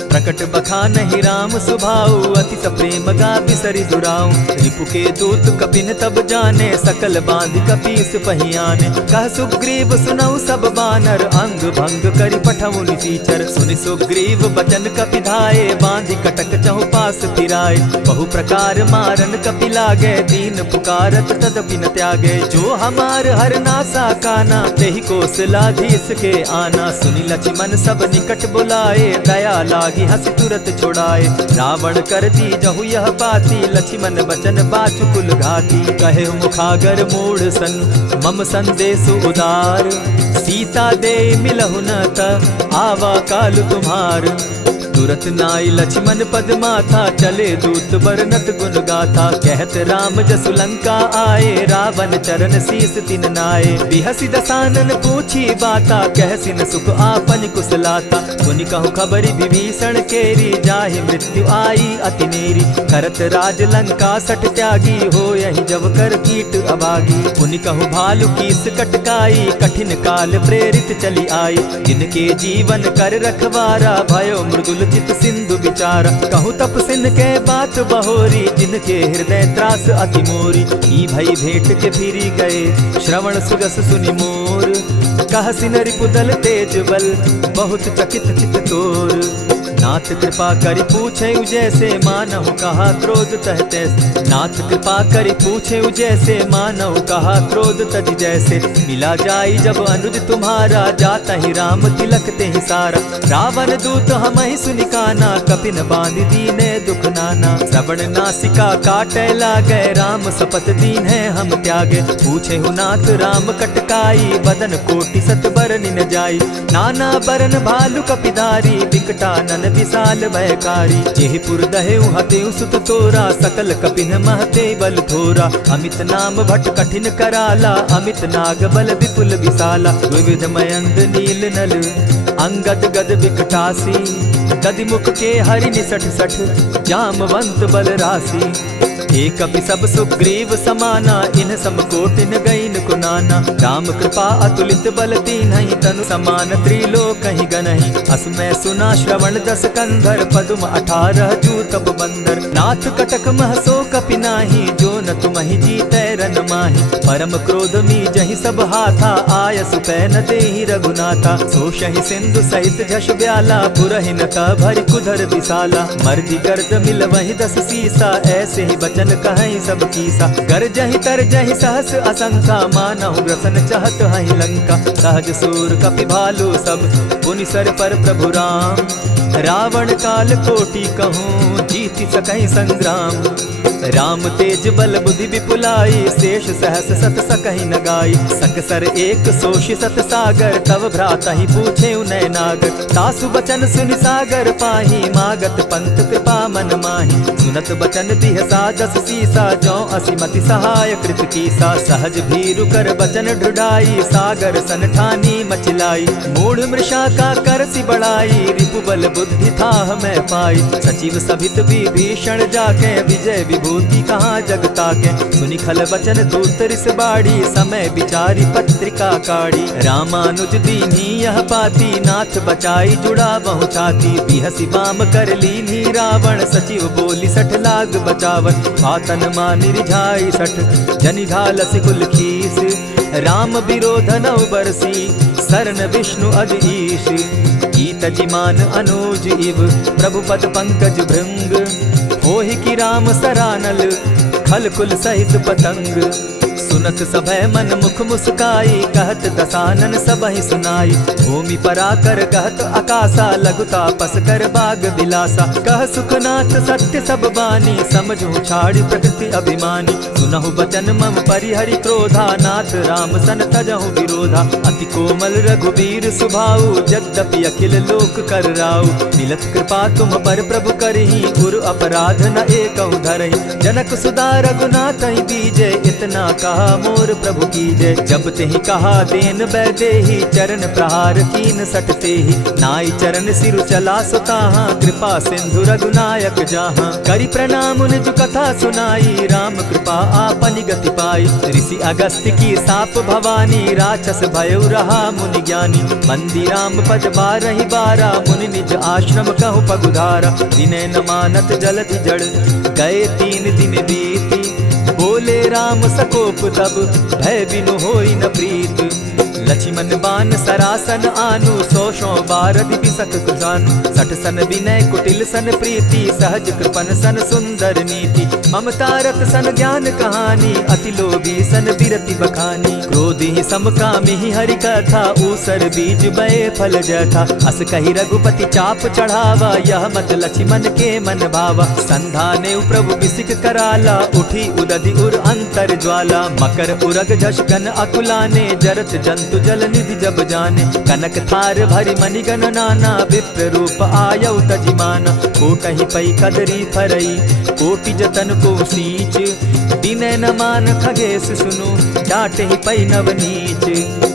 प्रकट बखानहि राम सुभाऊ, अति प्रेम गा बिसरि दुराऊ। रिपु के दूत कपिन तब जाने, सकल बांधि कपीस पहियाने। कह सुग्रीव सुनऊ सब बानर, अंग भंग करि पठऊ निसीचर। सुनि सुग्रीव बचन कपि धाये, बांधि कटक चहु पास फिराए। बहु प्रकार मारन कपि लागे, दीन पुकारत तदपि न त्यागे। जो हमार हर नासा काना, तेहि कौशलाधीश के आना। सुनि लक्ष्मण सब निकट बुलाए, दया लागी हंस तुरत छुड़ाए। रावण कर दी जहु यह पाती, लक्ष्मण बचन बाचु कुल घाती। कहे मुखागर मूढ़ सन, मम संदेश उदार। सीता दे मिलहु न त, आवा काल तुम्हार। तुरत नाई लक्ष्मण पद माथा, चले दूत बरनत गुण गाथा। कहत राम जसु लंका आए, रावण चरण शीस तिन नाए। बिहसी दसानन पूछी बाता, कहसी न सुख आपन कुशलाता। मुनि कहु खबरी विभीषण केरी, जाहि मृत्यु आई अति नेरी। करत राज लंका सठ त्यागी, हो यही जब कर कीट अभागी। मुनि कहु भालु कीस कटकाई, कठिन काल प्रेरित चली आई। जिनके जीवन कर रखवारा, भयो मृदुल चित सिंधु विचार। कहु तप सिन के बात बहोरी, जिनके हृदय त्रास अति मोरी। ई भई भेंट के फिरी गए, श्रवण सुरस सुनि मोर। कह सिन रिपुदल तेज बल, बहुत चकित चित तोर। नाथ कृपा करि पूछे जैसे, मानहु कहा क्रोध तह तैसे। नाथ कृपा करि पूछे जैसे, मानहु कहा क्रोध तज जैसे। मिला जाई जब अनुज तुम्हारा, जाता ही राम तिलक ते ही सारा। रावण दूत हम ही सुनि काना, कपिन बांध दीने दुख नाना। श्रवण नासिका काटे लागे, राम सपत दीन है हम त्यागे। पूछे हु नाथ राम कटकाई, बदन कोटि सत बरनि न जाई। नाना बरन भालु कपिधारी, विकटानन विशाल भयकारी। जेहि पुर दहेउ हतेउ सुत तोरा, सकल कपिन महते बल थोरा। अमित नाम भट कठिन कराला, अमित नाग बल विपुल विशाला। विविध मयंद नील नल, अंगद गद विकटासी। गद मुख के हरि निसठ सठ, जामवंत बल राशि। एक कपि सब सुग्रीव समाना, इन सम कोटिन गईन कुनाना। राम कृपा अतुलित बल दीन्हि, तनु समान त्रिलोक ही गनहि। अस मैं सुना श्रवण दस कंधर, पदुम 18 जूतब बंदर। नाथ कटक महसो कपि नाही, जो न तुमहि जीतै रन माहि। परम क्रोध मी जहि सब हाथा, आयसु पै न देहि रघुनाथा। सोषहि सिंधु सहित झष ब्याला, पुरहि न भरि कुधर विशाला। मर्दि गर्द मिल वहि 10 सीसा, ऐसे ही बचन कहीं सब कीसा। कर जहि तर जहि सहस असंख्या, मानहु ग्रसन चाहत हहि लंका। सहज सूर कपि भालु सब, पुनि सर पर प्रभु राम। रावण काल कोटि कहूँ, जीति सकहि संग्राम। राम तेज बल बुद्धि विपुलाई, शेष सहस सत सकहि न गाई। सकसर एक सोषि सत सागर, तव भ्राता ही पूछे उनय नागर। तासु बचन सुनि सागर पाही, मागत पंत कृपा मन माही। सुनत बचन दिह सादस सीसा, जौ असिमति सहाय कृत कीसा। सहज भीरु कर बचन ढुढ़ाई, सागर सन ठानी मचिलाई। मूढ़ मृषा का कर सी बढ़ाई, रिपु बल बुद्धि थाह मैं पाई। सचिव सभित विभीषण जाके, विजय विभूति कहाँ जगता के। सुनि खल बचन दूत रिस बाड़ी, समय विचारी पत्रिका काढ़ी। रामानुज दीन्ही यह पाती, नाथ बचाई जुड़ा बहु छाती। बिहसी बाम कर लीन्ही रावण, सचिव बोली सठ लाग बचावन। पातन मानि रिझाई सठ, जनि ढालसि कुल खीस। राम विरोध नौ बरसी, शरण विष्णु अज ईश। गीत जिमान अनुज इव, प्रभु पद पंकज भृंग। होहि की राम सरानल, खल कुल सहित पतंग। सुनत सभय मन मुख मुस्काई, कहत दसानन सबहि सुनाई। भूमि पराकर कहत आकाशा, लघुता पस कर बाग बिलासा। कह सुखनाथ सत्य सब बानी, समझू छाड़ प्रकृति अभिमानी। सुनहु बचन मम परिहरि क्रोधा, नाथ राम सन तजहु विरोधा। अति कोमल रघुबीर सुभाऊ, यद्यपि अखिल लोक कर राऊ। मिलत कृपा तुम पर प्रभु करही, गुरु अपराध न एकहु धरहि। जनक सुधा रघुनाथ ही दीजे, इतना कहा मोर प्रभु की जय। जब तेहि कहा देन बैदेही, चरण प्रहार कीन सटते ही। नाई चरण सिरु चला सुताहा, कृपा सिंधु रघुनायक जाहा। करि प्रणाम निज कथा सुनाई, राम कृपा आपनि गति पाई। ऋषि अगस्त्य की साप भवानी, राक्षस भयउ रहा मुनि ज्ञानी। बंदी राम पद बारहि बारा, मुनि निज आश्रम कहु पगुधारा। विनय न मानत जलधि जड़, गए 3 दिन बीती। बोले राम सकोप तब, भय बिनु होई न प्रीत। लक्ष्मण बान सरासन आनु, 100 बारधि बिसक कुजानु। सठ सन विनय कुटिल सन प्रीति, सहज कृपन सन सुंदर नीति। ममता रत सन ज्ञान कहानी, अति लोभी सन बिरति बखानी। क्रोधि समकामी हरि कथा, ऊसर बीज बये फल जथा। अस कहि रघुपति चाप चढ़ावा, यह मत लक्ष्मण के मन भावा। संधाने प्रभु बिसिक कराला, उठी उदधि उर अंतर ज्वाला। मकर उरग झष गन अकुलाने, जरत जंतु जल निधि जब जाने। कनक थार भरि मणिगण नाना, विप्र रूप आयउ तजिमाना। कोटहि पै कदरी फरई, कोटि जतन को सींच। विनय न मान खगेश सुनु, डांटहि पै नव नीच।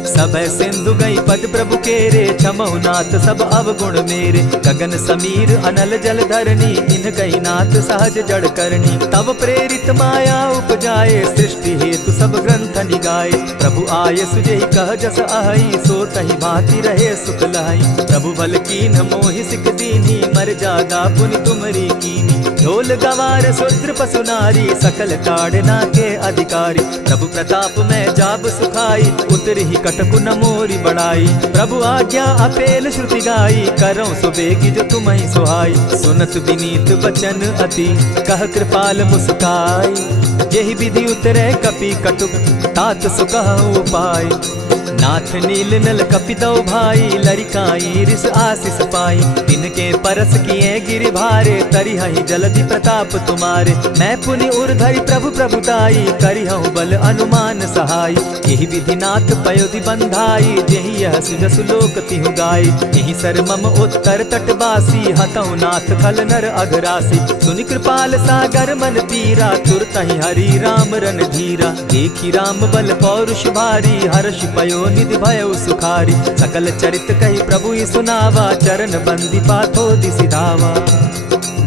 सभय सिंधु गई पद प्रभु केरे, क्षमहु नाथ सब अवगुण मेरे। गगन समीर अनल जल धरनी, इन कही नाथ सहज जड़ करनी। तब प्रेरित माया उपजाए, सृष्टि हेतु सब ग्रंथ निगाए। प्रभु आये सुजेहि कह जस अहई, सो तहि भांति रहे सुख लहई। प्रभु बल कीन्ह मोहि सिख दीन्ही, मर्यादा पुनि तुमरी कीनी। ढोल गवार शूद्र पशु नारी, सकल ताड़ना के अधिकारी। प्रभु प्रताप में जाब सुखाई, उतरहि कटकु न मोरी बड़ाई। प्रभु आज्ञा अपेल श्रुति गाई, करऊं सुबेगी जो तुम्हि सुहाई। सुनत विनीत बचन अति, कह कृपाल मुस्काई। जेहि विधि उतरे कपि कटुक, तात सुकहु उपाय। नाथ नील नल कपितौ भाई, लरिकाई रिस आशीष पाई। तिनके परस किए गिरि भारे, तरिहहि जलधि प्रताप तुम्हारे। मैं पुनि उर्धरि प्रभु प्रभुताई, करिहउँ बल अनुमान सहाय। एहि विधि नाथ पयोधि बंधाई, जेहि यह सुजसु लोक तिहु गाई। एहि सर मम उत्तर तटवासी, हतउ नाथ खल नर अघरासी। सुनि कृपाल सागर मन पीरा, तुरतहि हरि राम रन धीरा। देखि राम बल पौरुष भारी, हर्ष पयो निधि भयउ सुखारी। सकल चरित कहि प्रभु ही सुनावा, चरण बंदी पाथो दिसि धावा।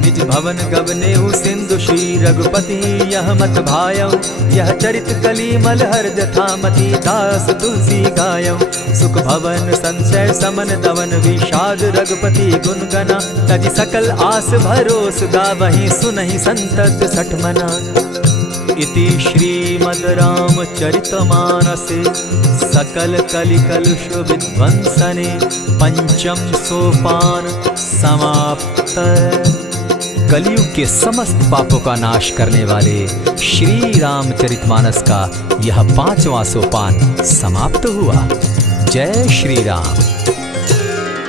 निज भवन गवनेउ सिंधु श्री रघुपति, यह मत भायउ। यह चरित कलिमल हर जथामति, दास तुलसी गायउ। सुख भवन संशय समन दवन, विषाद रघुपति गुण गना। तजि सकल आस भरोस, गावहि सुनहि संतत सठ मना। इति श्रीमद् रामचरितमानसे, सकल कलिकलुष विध्वंसने। पंचम सोपान समाप्त। कलयुग के समस्त पापों का नाश करने वाले श्री रामचरितमानस का यह 5वां सोपान समाप्त हुआ। जय श्री राम।